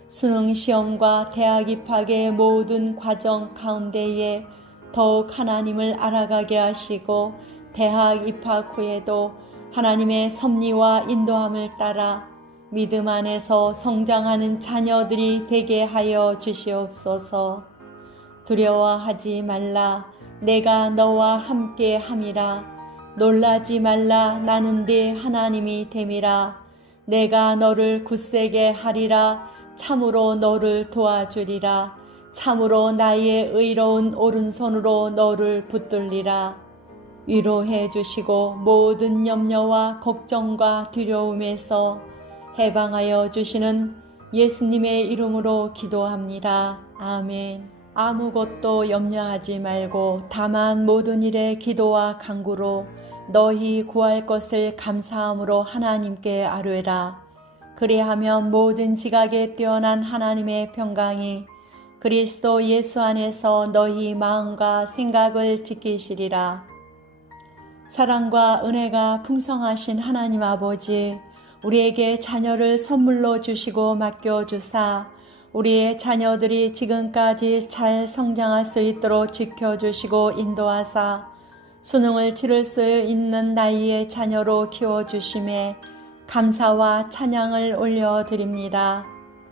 수능 시험과 대학 입학의 모든 과정 가운데에 더욱 하나님을 알아가게 하시고 대학 입학 후에도 하나님의 섭리와 인도함을 따라 믿음 안에서 성장하는 자녀들이 되게 하여 주시옵소서. 두려워하지 말라. 내가 너와 함께 함이라. 놀라지 말라. 나는 네 하나님이 됨이라. 내가 너를 굳세게 하리라. 참으로 너를 도와주리라. 참으로 나의 의로운 오른손으로 너를 붙들리라. 위로해 주시고 모든 염려와 걱정과 두려움에서 해방하여 주시는 예수님의 이름으로 기도합니다. 아멘. 아무것도 염려하지 말고 다만 모든 일에 기도와 간구로 너희 구할 것을 감사함으로 하나님께 아뢰라. 그리하면 모든 지각에 뛰어난 하나님의 평강이 그리스도 예수 안에서 너희 마음과 생각을 지키시리라. 사랑과 은혜가 풍성하신 하나님 아버지, 우리에게 자녀를 선물로 주시고 맡겨주사 우리의 자녀들이 지금까지 잘 성장할 수 있도록 지켜주시고 인도하사 수능을 치를 수 있는 나이의 자녀로 키워주심에 감사와 찬양을 올려드립니다.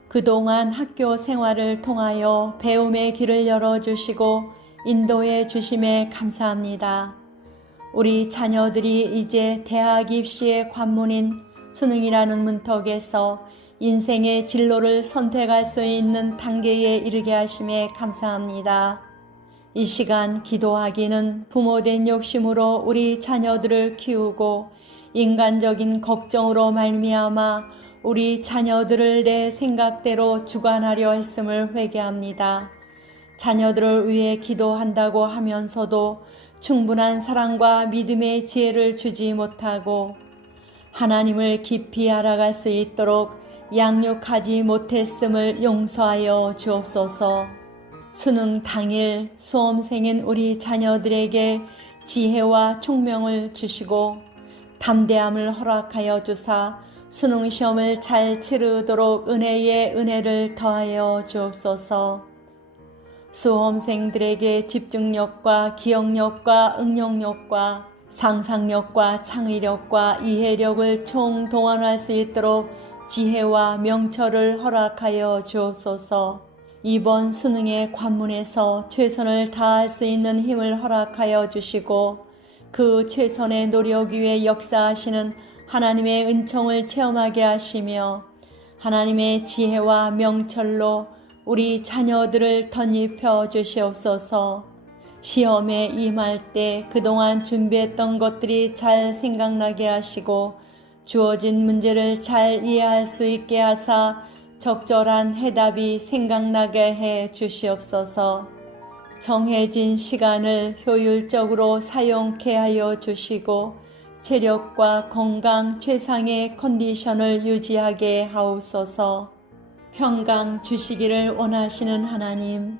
그동안 학교 생활을 통하여 배움의 길을 열어주시고 인도해 주심에 감사합니다. 우리 자녀들이 이제 대학 입시의 관문인 수능이라는 문턱에서 인생의 진로를 선택할 수 있는 단계에 이르게 하심에 감사합니다. 이 시간 기도하기는 부모된 욕심으로 우리 자녀들을 키우고 인간적인 걱정으로 말미암아 우리 자녀들을 내 생각대로 주관하려 했음을 회개합니다. 자녀들을 위해 기도한다고 하면서도 충분한 사랑과 믿음의 지혜를 주지 못하고 하나님을 깊이 알아갈 수 있도록 양육하지 못했음을 용서하여 주옵소서. 수능 당일 수험생인 우리 자녀들에게 지혜와 총명을 주시고 담대함을 허락하여 주사 수능 시험을 잘 치르도록 은혜에 은혜를 더하여 주옵소서. 수험생들에게 집중력과 기억력과 응용력과 상상력과 창의력과 이해력을 총동원할 수 있도록 지혜와 명철을 허락하여 주옵소서. 이번 수능의 관문에서 최선을 다할 수 있는 힘을 허락하여 주시고 그 최선의 노력 위에 역사하시는 하나님의 은총을 체험하게 하시며 하나님의 지혜와 명철로 우리 자녀들을 덧입혀 주시옵소서. 시험에 임할 때 그동안 준비했던 것들이 잘 생각나게 하시고 주어진 문제를 잘 이해할 수 있게 하사 적절한 해답이 생각나게 해 주시옵소서. 정해진 시간을 효율적으로 사용케 하여 주시고 체력과 건강 최상의 컨디션을 유지하게 하옵소서. 평강 주시기를 원하시는 하나님,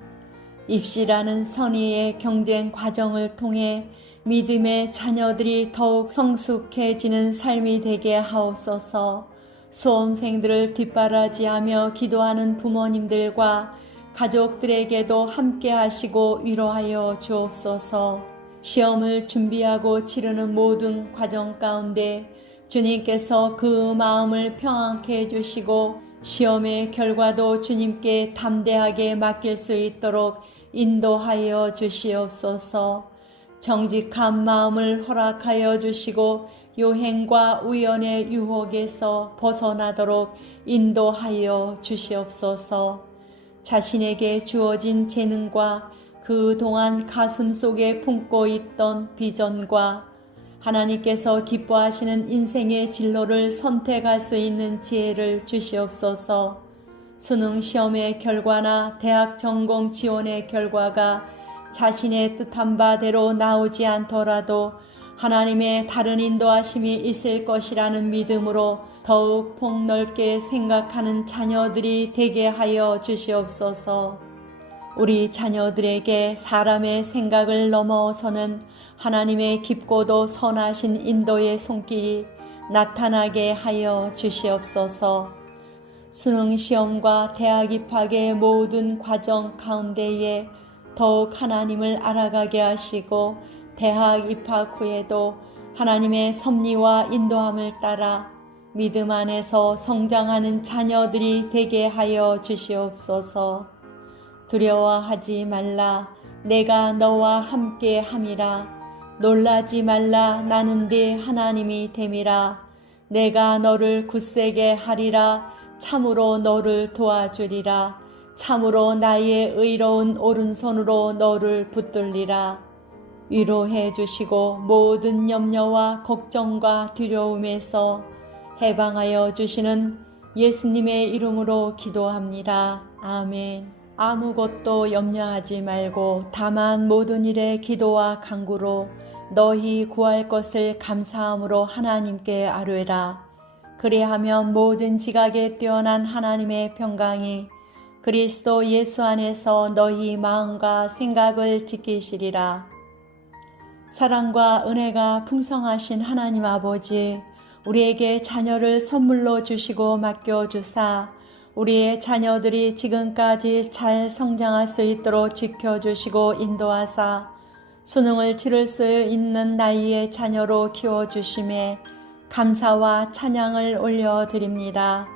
입시라는 선의의 경쟁 과정을 통해 믿음의 자녀들이 더욱 성숙해지는 삶이 되게 하옵소서. 수험생들을 뒷바라지하며 기도하는 부모님들과 가족들에게도 함께 하시고 위로하여 주옵소서. 시험을 준비하고 치르는 모든 과정 가운데 주님께서 그 마음을 평안케 해주시고 시험의 결과도 주님께 담대하게 맡길 수 있도록 인도하여 주시옵소서. 정직한 마음을 허락하여 주시고 요행과 우연의 유혹에서 벗어나도록 인도하여 주시옵소서. 자신에게 주어진 재능과 그동안 가슴 속에 품고 있던 비전과 하나님께서 기뻐하시는 인생의 진로를 선택할 수 있는 지혜를 주시옵소서. 수능 시험의 결과나 대학 전공 지원의 결과가 자신의 뜻한 바대로 나오지 않더라도 하나님의 다른 인도하심이 있을 것이라는 믿음으로 더욱 폭넓게 생각하는 자녀들이 되게 하여 주시옵소서. 우리 자녀들에게 사람의 생각을 넘어서는 하나님의 깊고도 선하신 인도의 손길이 나타나게 하여 주시옵소서. 수능 시험과 대학 입학의 모든 과정 가운데에 더욱 하나님을 알아가게 하시고 대학 입학 후에도 하나님의 섭리와 인도함을 따라 믿음 안에서 성장하는 자녀들이 되게 하여 주시옵소서. 두려워하지 말라. 내가 너와 함께 함이라. 놀라지 말라. 나는 네 하나님이 됨이라. 내가 너를 굳세게 하리라. 참으로 너를 도와주리라. 참으로 나의 의로운 오른손으로 너를 붙들리라. 위로해 주시고 모든 염려와 걱정과 두려움에서 해방하여 주시는 예수님의 이름으로 기도합니다. 아멘. 아무것도 염려하지 말고 다만 모든 일에 기도와 간구로 너희 구할 것을 감사함으로 하나님께 아뢰라. 그리하면 모든 지각에 뛰어난 하나님의 평강이 그리스도 예수 안에서 너희 마음과 생각을 지키시리라. 사랑과 은혜가 풍성하신 하나님 아버지, 우리에게 자녀를 선물로 주시고 맡겨주사 우리의 자녀들이 지금까지 잘 성장할 수 있도록 지켜주시고 인도하사 수능을 치를 수 있는 나이의 자녀로 키워주심에 감사와 찬양을 올려드립니다.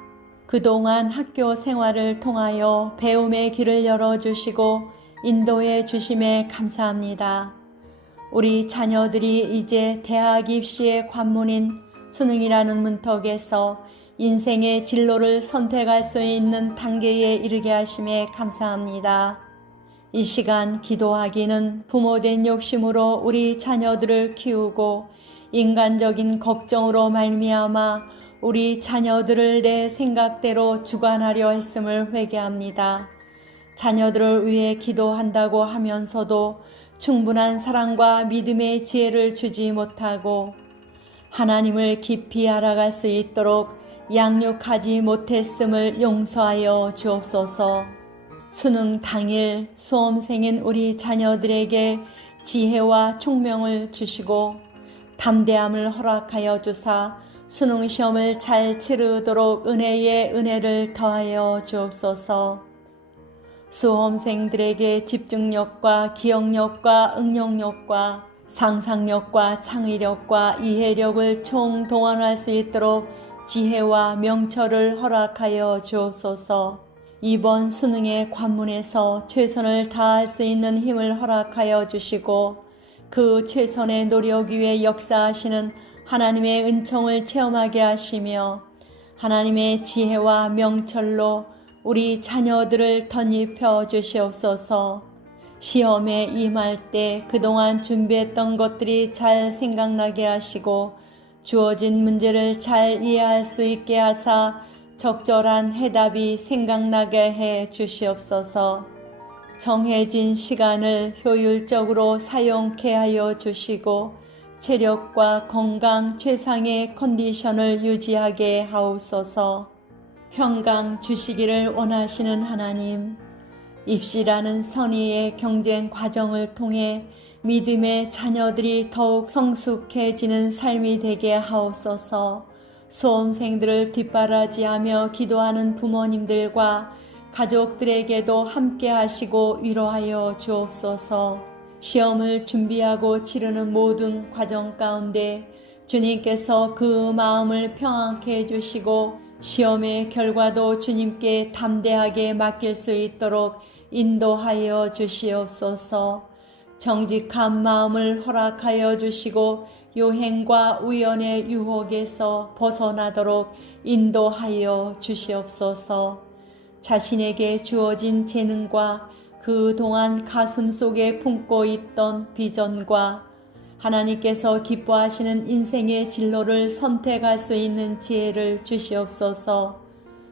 그동안 학교 생활을 통하여 배움의 길을 열어주시고 인도해 주심에 감사합니다. 우리 자녀들이 이제 대학 입시의 관문인 수능이라는 문턱에서 인생의 진로를 선택할 수 있는 단계에 이르게 하심에 감사합니다. 이 시간 기도하기는 부모된 욕심으로 우리 자녀들을 키우고 인간적인 걱정으로 말미암아 우리 자녀들을 내 생각대로 주관하려 했음을 회개합니다. 자녀들을 위해 기도한다고 하면서도 충분한 사랑과 믿음의 지혜를 주지 못하고 하나님을 깊이 알아갈 수 있도록 양육하지 못했음을 용서하여 주옵소서. 수능 당일 수험생인 우리 자녀들에게 지혜와 총명을 주시고 담대함을 허락하여 주사 수능 시험을 잘 치르도록 은혜에 은혜를 더하여 주옵소서. 수험생들에게 집중력과 기억력과 응용력과 상상력과 창의력과 이해력을 총동원할 수 있도록 지혜와 명철을 허락하여 주옵소서. 이번 수능의 관문에서 최선을 다할 수 있는 힘을 허락하여 주시고 그 최선의 노력 위에 역사하시는 하나님의 은총을 체험하게 하시며 하나님의 지혜와 명철로 우리 자녀들을 덧입혀 주시옵소서. 시험에 임할 때 그동안 준비했던 것들이 잘 생각나게 하시고 주어진 문제를 잘 이해할 수 있게 하사 적절한 해답이 생각나게 해 주시옵소서. 정해진 시간을 효율적으로 사용케 하여 주시고 체력과 건강 최상의 컨디션을 유지하게 하옵소서. 평강 주시기를 원하시는 하나님, 입시라는 선의의 경쟁 과정을 통해 믿음의 자녀들이 더욱 성숙해지는 삶이 되게 하옵소서. 수험생들을 뒷바라지하며 기도하는 부모님들과 가족들에게도 함께 하시고 위로하여 주옵소서. 시험을 준비하고 치르는 모든 과정 가운데 주님께서 그 마음을 평안케 해주시고 시험의 결과도 주님께 담대하게 맡길 수 있도록 인도하여 주시옵소서. 정직한 마음을 허락하여 주시고 요행과 우연의 유혹에서 벗어나도록 인도하여 주시옵소서. 자신에게 주어진 재능과 그동안 가슴 속에 품고 있던 비전과 하나님께서 기뻐하시는 인생의 진로를 선택할 수 있는 지혜를 주시옵소서.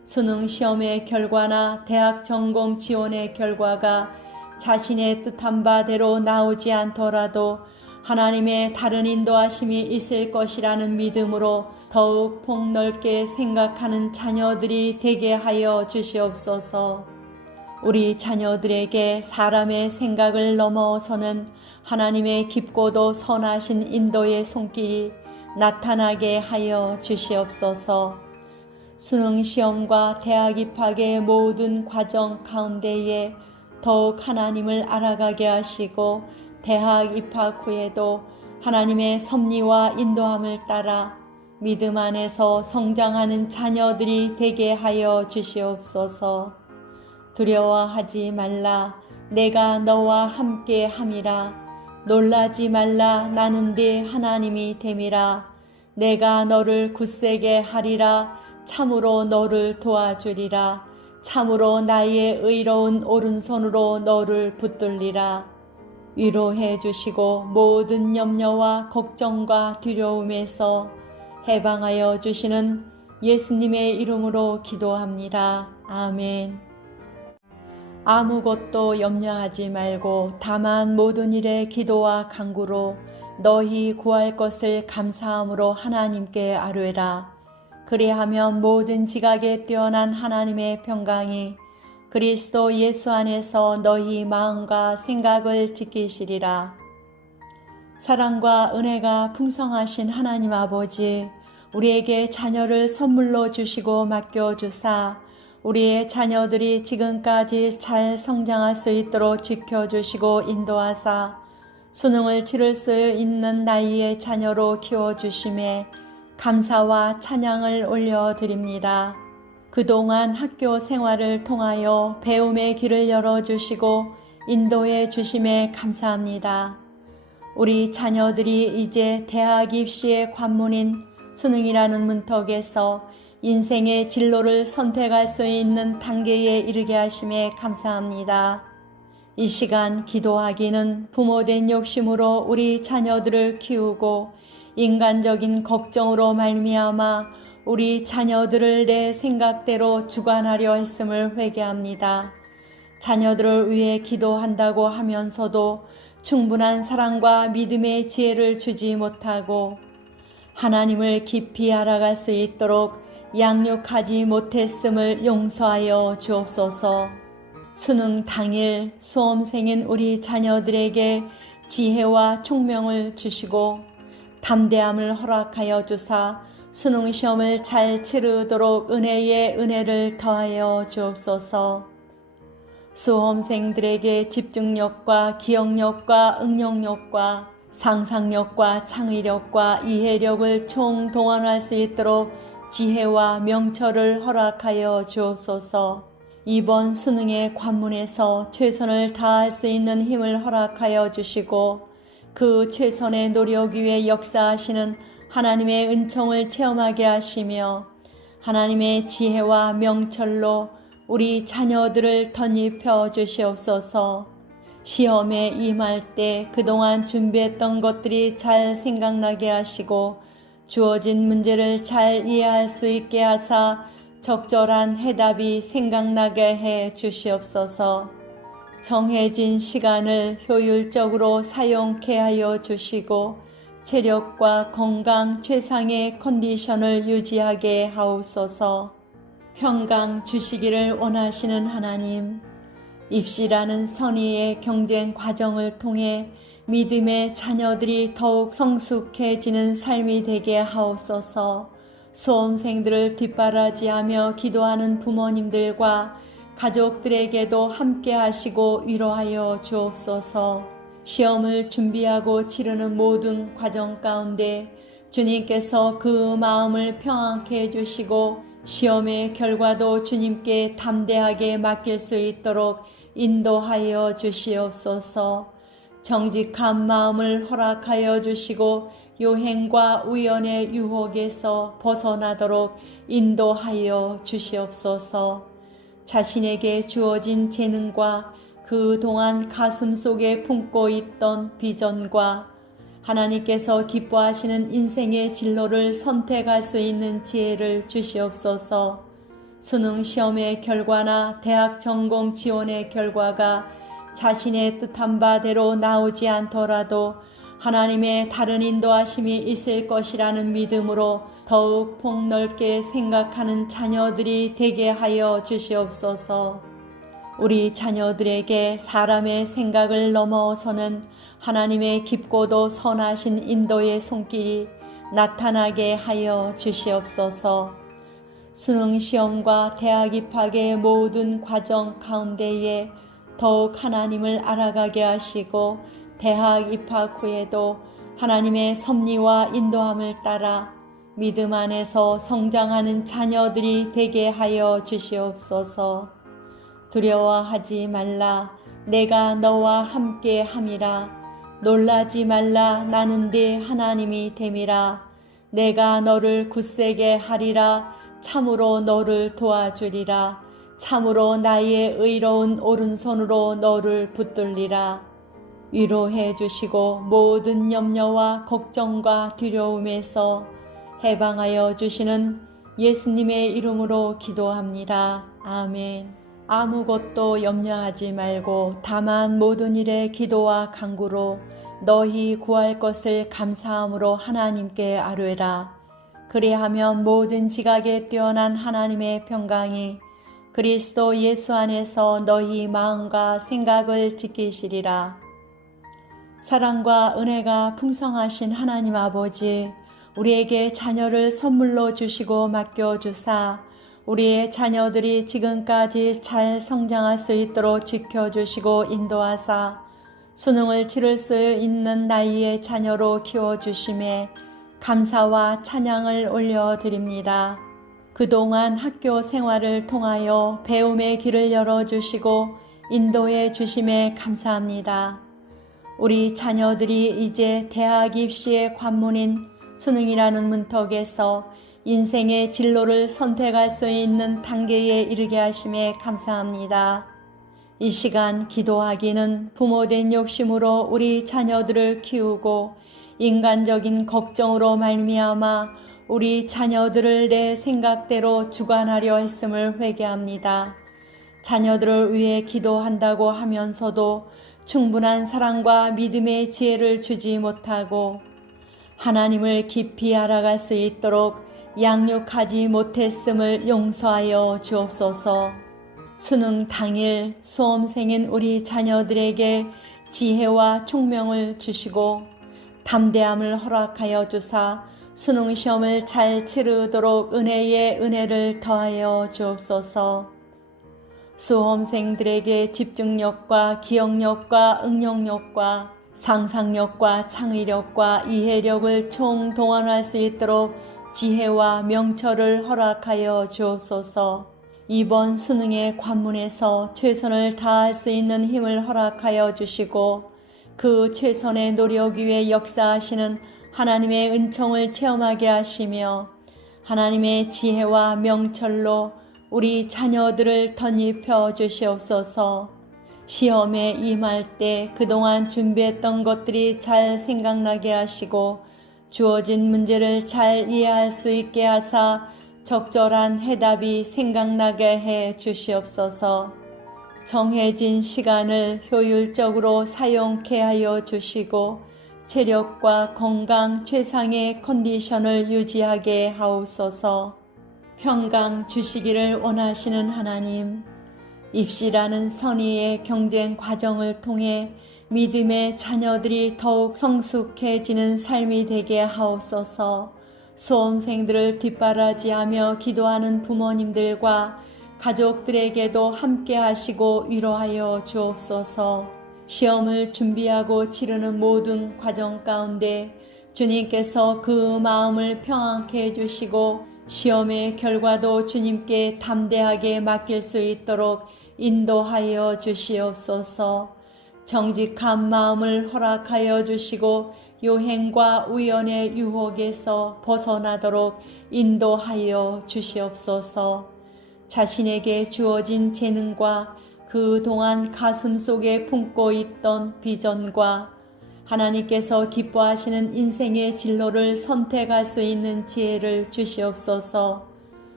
수능 시험의 결과나 대학 전공 지원의 결과가 자신의 뜻한 바대로 나오지 않더라도 하나님의 다른 인도하심이 있을 것이라는 믿음으로 더욱 폭넓게 생각하는 자녀들이 되게 하여 주시옵소서. 우리 자녀들에게 사람의 생각을 넘어서는 하나님의 깊고도 선하신 인도의 손길이 나타나게 하여 주시옵소서. 수능 시험과 대학 입학의 모든 과정 가운데에 더욱 하나님을 알아가게 하시고 대학 입학 후에도 하나님의 섭리와 인도함을 따라 믿음 안에서 성장하는 자녀들이 되게 하여 주시옵소서. 두려워하지 말라. 내가 너와 함께 함이라. 놀라지 말라. 나는 네 하나님이 됨이라. 내가 너를 굳세게 하리라. 참으로 너를 도와주리라. 참으로 나의 의로운 오른손으로 너를 붙들리라. 위로해 주시고 모든 염려와 걱정과 두려움에서 해방하여 주시는 예수님의 이름으로 기도합니다. 아멘. 아무것도 염려하지 말고 다만 모든 일에 기도와 간구로 너희 구할 것을 감사함으로 하나님께 아뢰라. 그리하면 모든 지각에 뛰어난 하나님의 평강이 그리스도 예수 안에서 너희 마음과 생각을 지키시리라. 사랑과 은혜가 풍성하신 하나님 아버지, 우리에게 자녀를 선물로 주시고 맡겨주사 우리의 자녀들이 지금까지 잘 성장할 수 있도록 지켜주시고 인도하사 수능을 치를 수 있는 나이의 자녀로 키워주심에 감사와 찬양을 올려드립니다. 그동안 학교 생활을 통하여 배움의 길을 열어주시고 인도해 주심에 감사합니다. 우리 자녀들이 이제 대학 입시의 관문인 수능이라는 문턱에서 인생의 진로를 선택할 수 있는 단계에 이르게 하심에 감사합니다. 이 시간 기도하기는 부모된 욕심으로 우리 자녀들을 키우고 인간적인 걱정으로 말미암아 우리 자녀들을 내 생각대로 주관하려 했음을 회개합니다. 자녀들을 위해 기도한다고 하면서도 충분한 사랑과 믿음의 지혜를 주지 못하고 하나님을 깊이 알아갈 수 있도록 양육하지 못했음을 용서하여 주옵소서. 수능 당일 수험생인 우리 자녀들에게 지혜와 총명을 주시고 담대함을 허락하여 주사 수능 시험을 잘 치르도록 은혜에 은혜를 더하여 주옵소서. 수험생들에게 집중력과 기억력과 응용력과 상상력과 창의력과 이해력을 총동원할 수 있도록 지혜와 명철을 허락하여 주옵소서. 이번 수능의 관문에서 최선을 다할 수 있는 힘을 허락하여 주시고 그 최선의 노력 위에 역사하시는 하나님의 은총을 체험하게 하시며 하나님의 지혜와 명철로 우리 자녀들을 덧입혀 주시옵소서. 시험에 임할 때 그동안 준비했던 것들이 잘 생각나게 하시고 주어진 문제를 잘 이해할 수 있게 하사 적절한 해답이 생각나게 해 주시옵소서. 정해진 시간을 효율적으로 사용케 하여 주시고 체력과 건강 최상의 컨디션을 유지하게 하옵소서. 평강 주시기를 원하시는 하나님, 입시라는 선의의 경쟁 과정을 통해 믿음의 자녀들이 더욱 성숙해지는 삶이 되게 하옵소서. 수험생들을 뒷바라지하며 기도하는 부모님들과 가족들에게도 함께 하시고 위로하여 주옵소서. 시험을 준비하고 치르는 모든 과정 가운데 주님께서 그 마음을 평안케 해주시고 시험의 결과도 주님께 담대하게 맡길 수 있도록 인도하여 주시옵소서. 정직한 마음을 허락하여 주시고 요행과 우연의 유혹에서 벗어나도록 인도하여 주시옵소서. 자신에게 주어진 재능과 그동안 가슴속에 품고 있던 비전과 하나님께서 기뻐하시는 인생의 진로를 선택할 수 있는 지혜를 주시옵소서. 수능 시험의 결과나 대학 전공 지원의 결과가 자신의 뜻한 바대로 나오지 않더라도 하나님의 다른 인도하심이 있을 것이라는 믿음으로 더욱 폭넓게 생각하는 자녀들이 되게 하여 주시옵소서. 우리 자녀들에게 사람의 생각을 넘어서는 하나님의 깊고도 선하신 인도의 손길이 나타나게 하여 주시옵소서. 수능 시험과 대학 입학의 모든 과정 가운데에 더욱 하나님을 알아가게 하시고 대학 입학 후에도 하나님의 섭리와 인도함을 따라 믿음 안에서 성장하는 자녀들이 되게 하여 주시옵소서. 두려워하지 말라. 내가 너와 함께 함이라. 놀라지 말라. 나는 네 하나님이 됨이라. 내가 너를 굳세게 하리라. 참으로 너를 도와주리라. 참으로 나의 의로운 오른손으로 너를 붙들리라. 위로해 주시고 모든 염려와 걱정과 두려움에서 해방하여 주시는 예수님의 이름으로 기도합니다. 아멘. 아무것도 염려하지 말고 다만 모든 일에 기도와 간구로 너희 구할 것을 감사함으로 하나님께 아뢰라. 그리하면 모든 지각에 뛰어난 하나님의 평강이 그리스도 예수 안에서 너희 마음과 생각을 지키시리라. 사랑과 은혜가 풍성하신 하나님 아버지, 우리에게 자녀를 선물로 주시고 맡겨주사 우리의 자녀들이 지금까지 잘 성장할 수 있도록 지켜주시고 인도하사 수능을 치를 수 있는 나이의 자녀로 키워주심에 감사와 찬양을 올려드립니다. 그동안 학교 생활을 통하여 배움의 길을 열어주시고 인도해 주심에 감사합니다. 우리 자녀들이 이제 대학 입시의 관문인 수능이라는 문턱에서 인생의 진로를 선택할 수 있는 단계에 이르게 하심에 감사합니다. 이 시간 기도하기는 부모된 욕심으로 우리 자녀들을 키우고 인간적인 걱정으로 말미암아 우리 자녀들을 내 생각대로 주관하려 했음을 회개합니다. 자녀들을 위해 기도한다고 하면서도 충분한 사랑과 믿음의 지혜를 주지 못하고 하나님을 깊이 알아갈 수 있도록 양육하지 못했음을 용서하여 주옵소서. 수능 당일 수험생인 우리 자녀들에게 지혜와 총명을 주시고 담대함을 허락하여 주사 수능 시험을 잘 치르도록 은혜에 은혜를 더하여 주옵소서. 수험생들에게 집중력과 기억력과 응용력과 상상력과 창의력과 이해력을 총동원할 수 있도록 지혜와 명철을 허락하여 주옵소서. 이번 수능의 관문에서 최선을 다할 수 있는 힘을 허락하여 주시고 그 최선의 노력 위에 역사하시는 하나님의 은총을 체험하게 하시며 하나님의 지혜와 명철로 우리 자녀들을 덧입혀 주시옵소서. 시험에 임할 때 그동안 준비했던 것들이 잘 생각나게 하시고 주어진 문제를 잘 이해할 수 있게 하사 적절한 해답이 생각나게 해 주시옵소서. 정해진 시간을 효율적으로 사용케 하여 주시고 체력과 건강 최상의 컨디션을 유지하게 하옵소서. 평강 주시기를 원하시는 하나님, 입시라는 선의의 경쟁 과정을 통해 믿음의 자녀들이 더욱 성숙해지는 삶이 되게 하옵소서. 수험생들을 뒷바라지하며 기도하는 부모님들과 가족들에게도 함께 하시고 위로하여 주옵소서. 시험을 준비하고 치르는 모든 과정 가운데 주님께서 그 마음을 평안케 해주시고 시험의 결과도 주님께 담대하게 맡길 수 있도록 인도하여 주시옵소서. 정직한 마음을 허락하여 주시고 요행과 우연의 유혹에서 벗어나도록 인도하여 주시옵소서. 자신에게 주어진 재능과 그동안 가슴 속에 품고 있던 비전과 하나님께서 기뻐하시는 인생의 진로를 선택할 수 있는 지혜를 주시옵소서.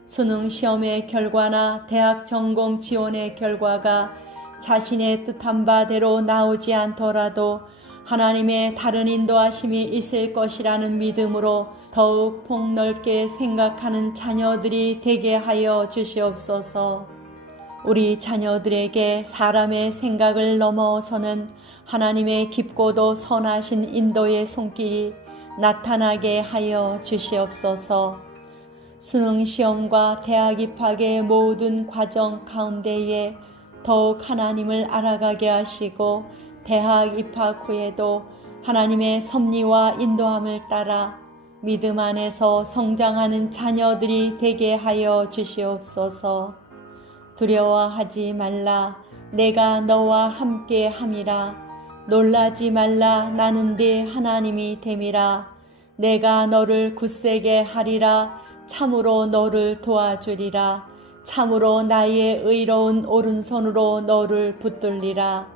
수능 시험의 결과나 대학 전공 지원의 결과가 자신의 뜻한 바대로 나오지 않더라도 하나님의 다른 인도하심이 있을 것이라는 믿음으로 더욱 폭넓게 생각하는 자녀들이 되게 하여 주시옵소서. 우리 자녀들에게 사람의 생각을 넘어서는 하나님의 깊고도 선하신 인도의 손길이 나타나게 하여 주시옵소서. 수능 시험과 대학 입학의 모든 과정 가운데에 더욱 하나님을 알아가게 하시고 대학 입학 후에도 하나님의 섭리와 인도함을 따라 믿음 안에서 성장하는 자녀들이 되게 하여 주시옵소서. 두려워하지 말라. 내가 너와 함께 함이라. 놀라지 말라. 나는 네 하나님이 됨이라. 내가 너를 굳세게 하리라. 참으로 너를 도와주리라. 참으로 나의 의로운 오른손으로 너를 붙들리라.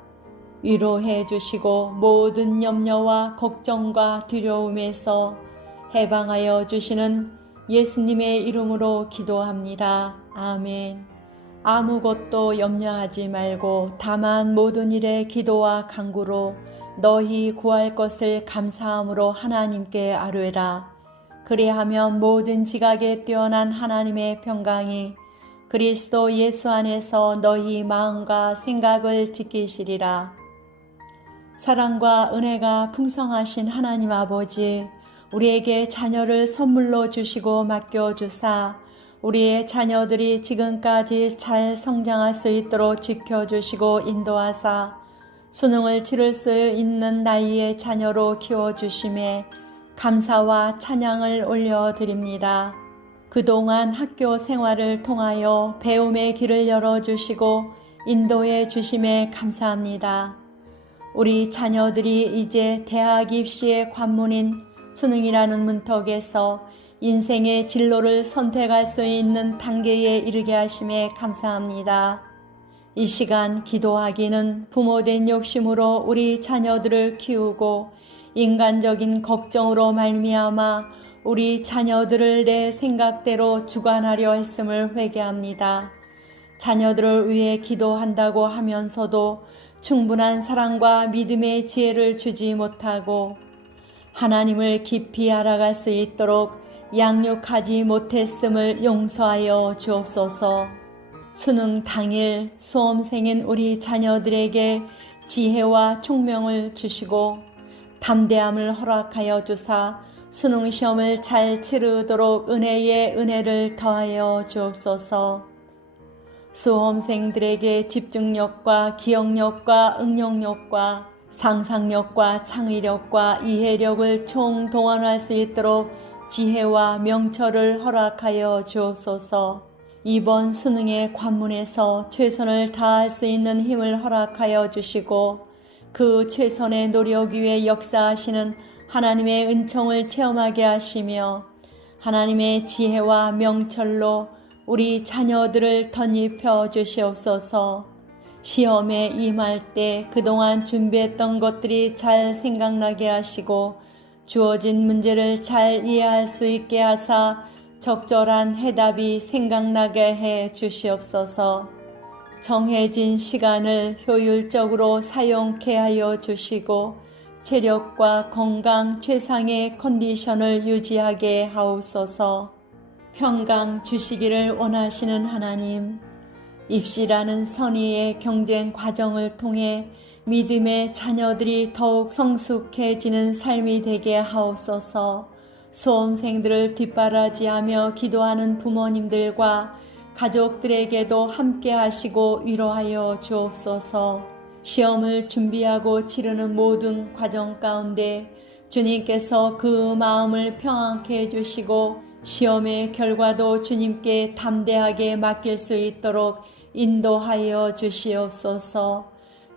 위로해 주시고 모든 염려와 걱정과 두려움에서 해방하여 주시는 예수님의 이름으로 기도합니다. 아멘. 아무것도 염려하지 말고 다만 모든 일에 기도와 간구로 너희 구할 것을 감사함으로 하나님께 아뢰라. 그리하면 모든 지각에 뛰어난 하나님의 평강이 그리스도 예수 안에서 너희 마음과 생각을 지키시리라. 사랑과 은혜가 풍성하신 하나님 아버지, 우리에게 자녀를 선물로 주시고 맡겨주사 우리의 자녀들이 지금까지 잘 성장할 수 있도록 지켜주시고 인도하사 수능을 치를 수 있는 나이의 자녀로 키워주심에 감사와 찬양을 올려드립니다. 그동안 학교 생활을 통하여 배움의 길을 열어주시고 인도해 주심에 감사합니다. 우리 자녀들이 이제 대학 입시의 관문인 수능이라는 문턱에서 인생의 진로를 선택할 수 있는 단계에 이르게 하심에 감사합니다. 이 시간 기도하기는 부모된 욕심으로 우리 자녀들을 키우고 인간적인 걱정으로 말미암아 우리 자녀들을 내 생각대로 주관하려 했음을 회개합니다. 자녀들을 위해 기도한다고 하면서도 충분한 사랑과 믿음의 지혜를 주지 못하고 하나님을 깊이 알아갈 수 있도록 양육하지 못했음을 용서하여 주옵소서. 수능 당일 수험생인 우리 자녀들에게 지혜와 총명을 주시고 담대함을 허락하여 주사 수능 시험을 잘 치르도록 은혜에 은혜를 더하여 주옵소서. 수험생들에게 집중력과 기억력과 응용력과 상상력과 창의력과 이해력을 총동원할 수 있도록 지혜와 명철을 허락하여 주옵소서. 이번 수능의 관문에서 최선을 다할 수 있는 힘을 허락하여 주시고 그 최선의 노력 위에 역사하시는 하나님의 은총을 체험하게 하시며 하나님의 지혜와 명철로 우리 자녀들을 덧입혀 주시옵소서. 시험에 임할 때 그동안 준비했던 것들이 잘 생각나게 하시고 주어진 문제를 잘 이해할 수 있게 하사 적절한 해답이 생각나게 해 주시옵소서. 정해진 시간을 효율적으로 사용케 하여 주시고 체력과 건강 최상의 컨디션을 유지하게 하옵소서. 평강 주시기를 원하시는 하나님, 입시라는 선의의 경쟁 과정을 통해 믿음의 자녀들이 더욱 성숙해지는 삶이 되게 하옵소서. 수험생들을 뒷바라지하며 기도하는 부모님들과 가족들에게도 함께 하시고 위로하여 주옵소서. 시험을 준비하고 치르는 모든 과정 가운데 주님께서 그 마음을 평안케 해주시고 시험의 결과도 주님께 담대하게 맡길 수 있도록 인도하여 주시옵소서.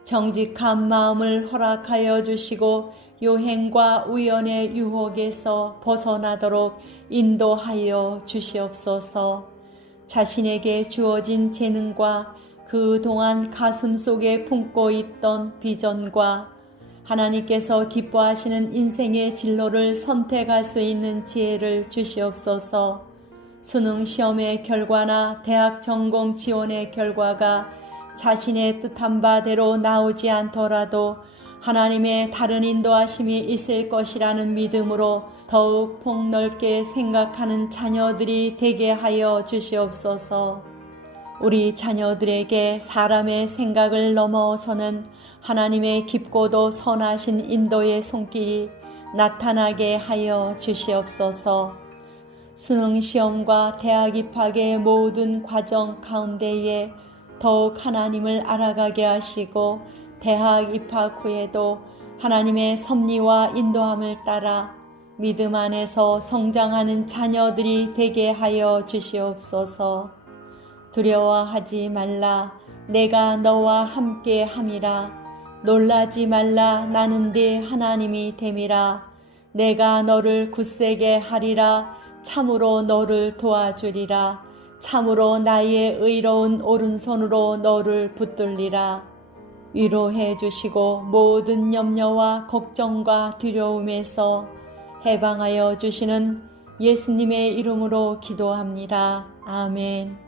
정직한 마음을 허락하여 주시고 요행과 우연의 유혹에서 벗어나도록 인도하여 주시옵소서. 자신에게 주어진 재능과 그동안 가슴 속에 품고 있던 비전과 하나님께서 기뻐하시는 인생의 진로를 선택할 수 있는 지혜를 주시옵소서. 수능 시험의 결과나 대학 전공 지원의 결과가 자신의 뜻한 바대로 나오지 않더라도 하나님의 다른 인도하심이 있을 것이라는 믿음으로 더욱 폭넓게 생각하는 자녀들이 되게 하여 주시옵소서. 우리 자녀들에게 사람의 생각을 넘어서는 하나님의 깊고도 선하신 인도의 손길이 나타나게 하여 주시옵소서. 수능 시험과 대학 입학의 모든 과정 가운데에 더욱 하나님을 알아가게 하시고 대학 입학 후에도 하나님의 섭리와 인도함을 따라 믿음 안에서 성장하는 자녀들이 되게 하여 주시옵소서. 두려워하지 말라. 내가 너와 함께 함이라. 놀라지 말라. 나는 네 하나님이 됨이라. 내가 너를 굳세게 하리라. 참으로 너를 도와주리라. 참으로 나의 의로운 오른손으로 너를 붙들리라. 위로해 주시고 모든 염려와 걱정과 두려움에서 해방하여 주시는 예수님의 이름으로 기도합니다. 아멘.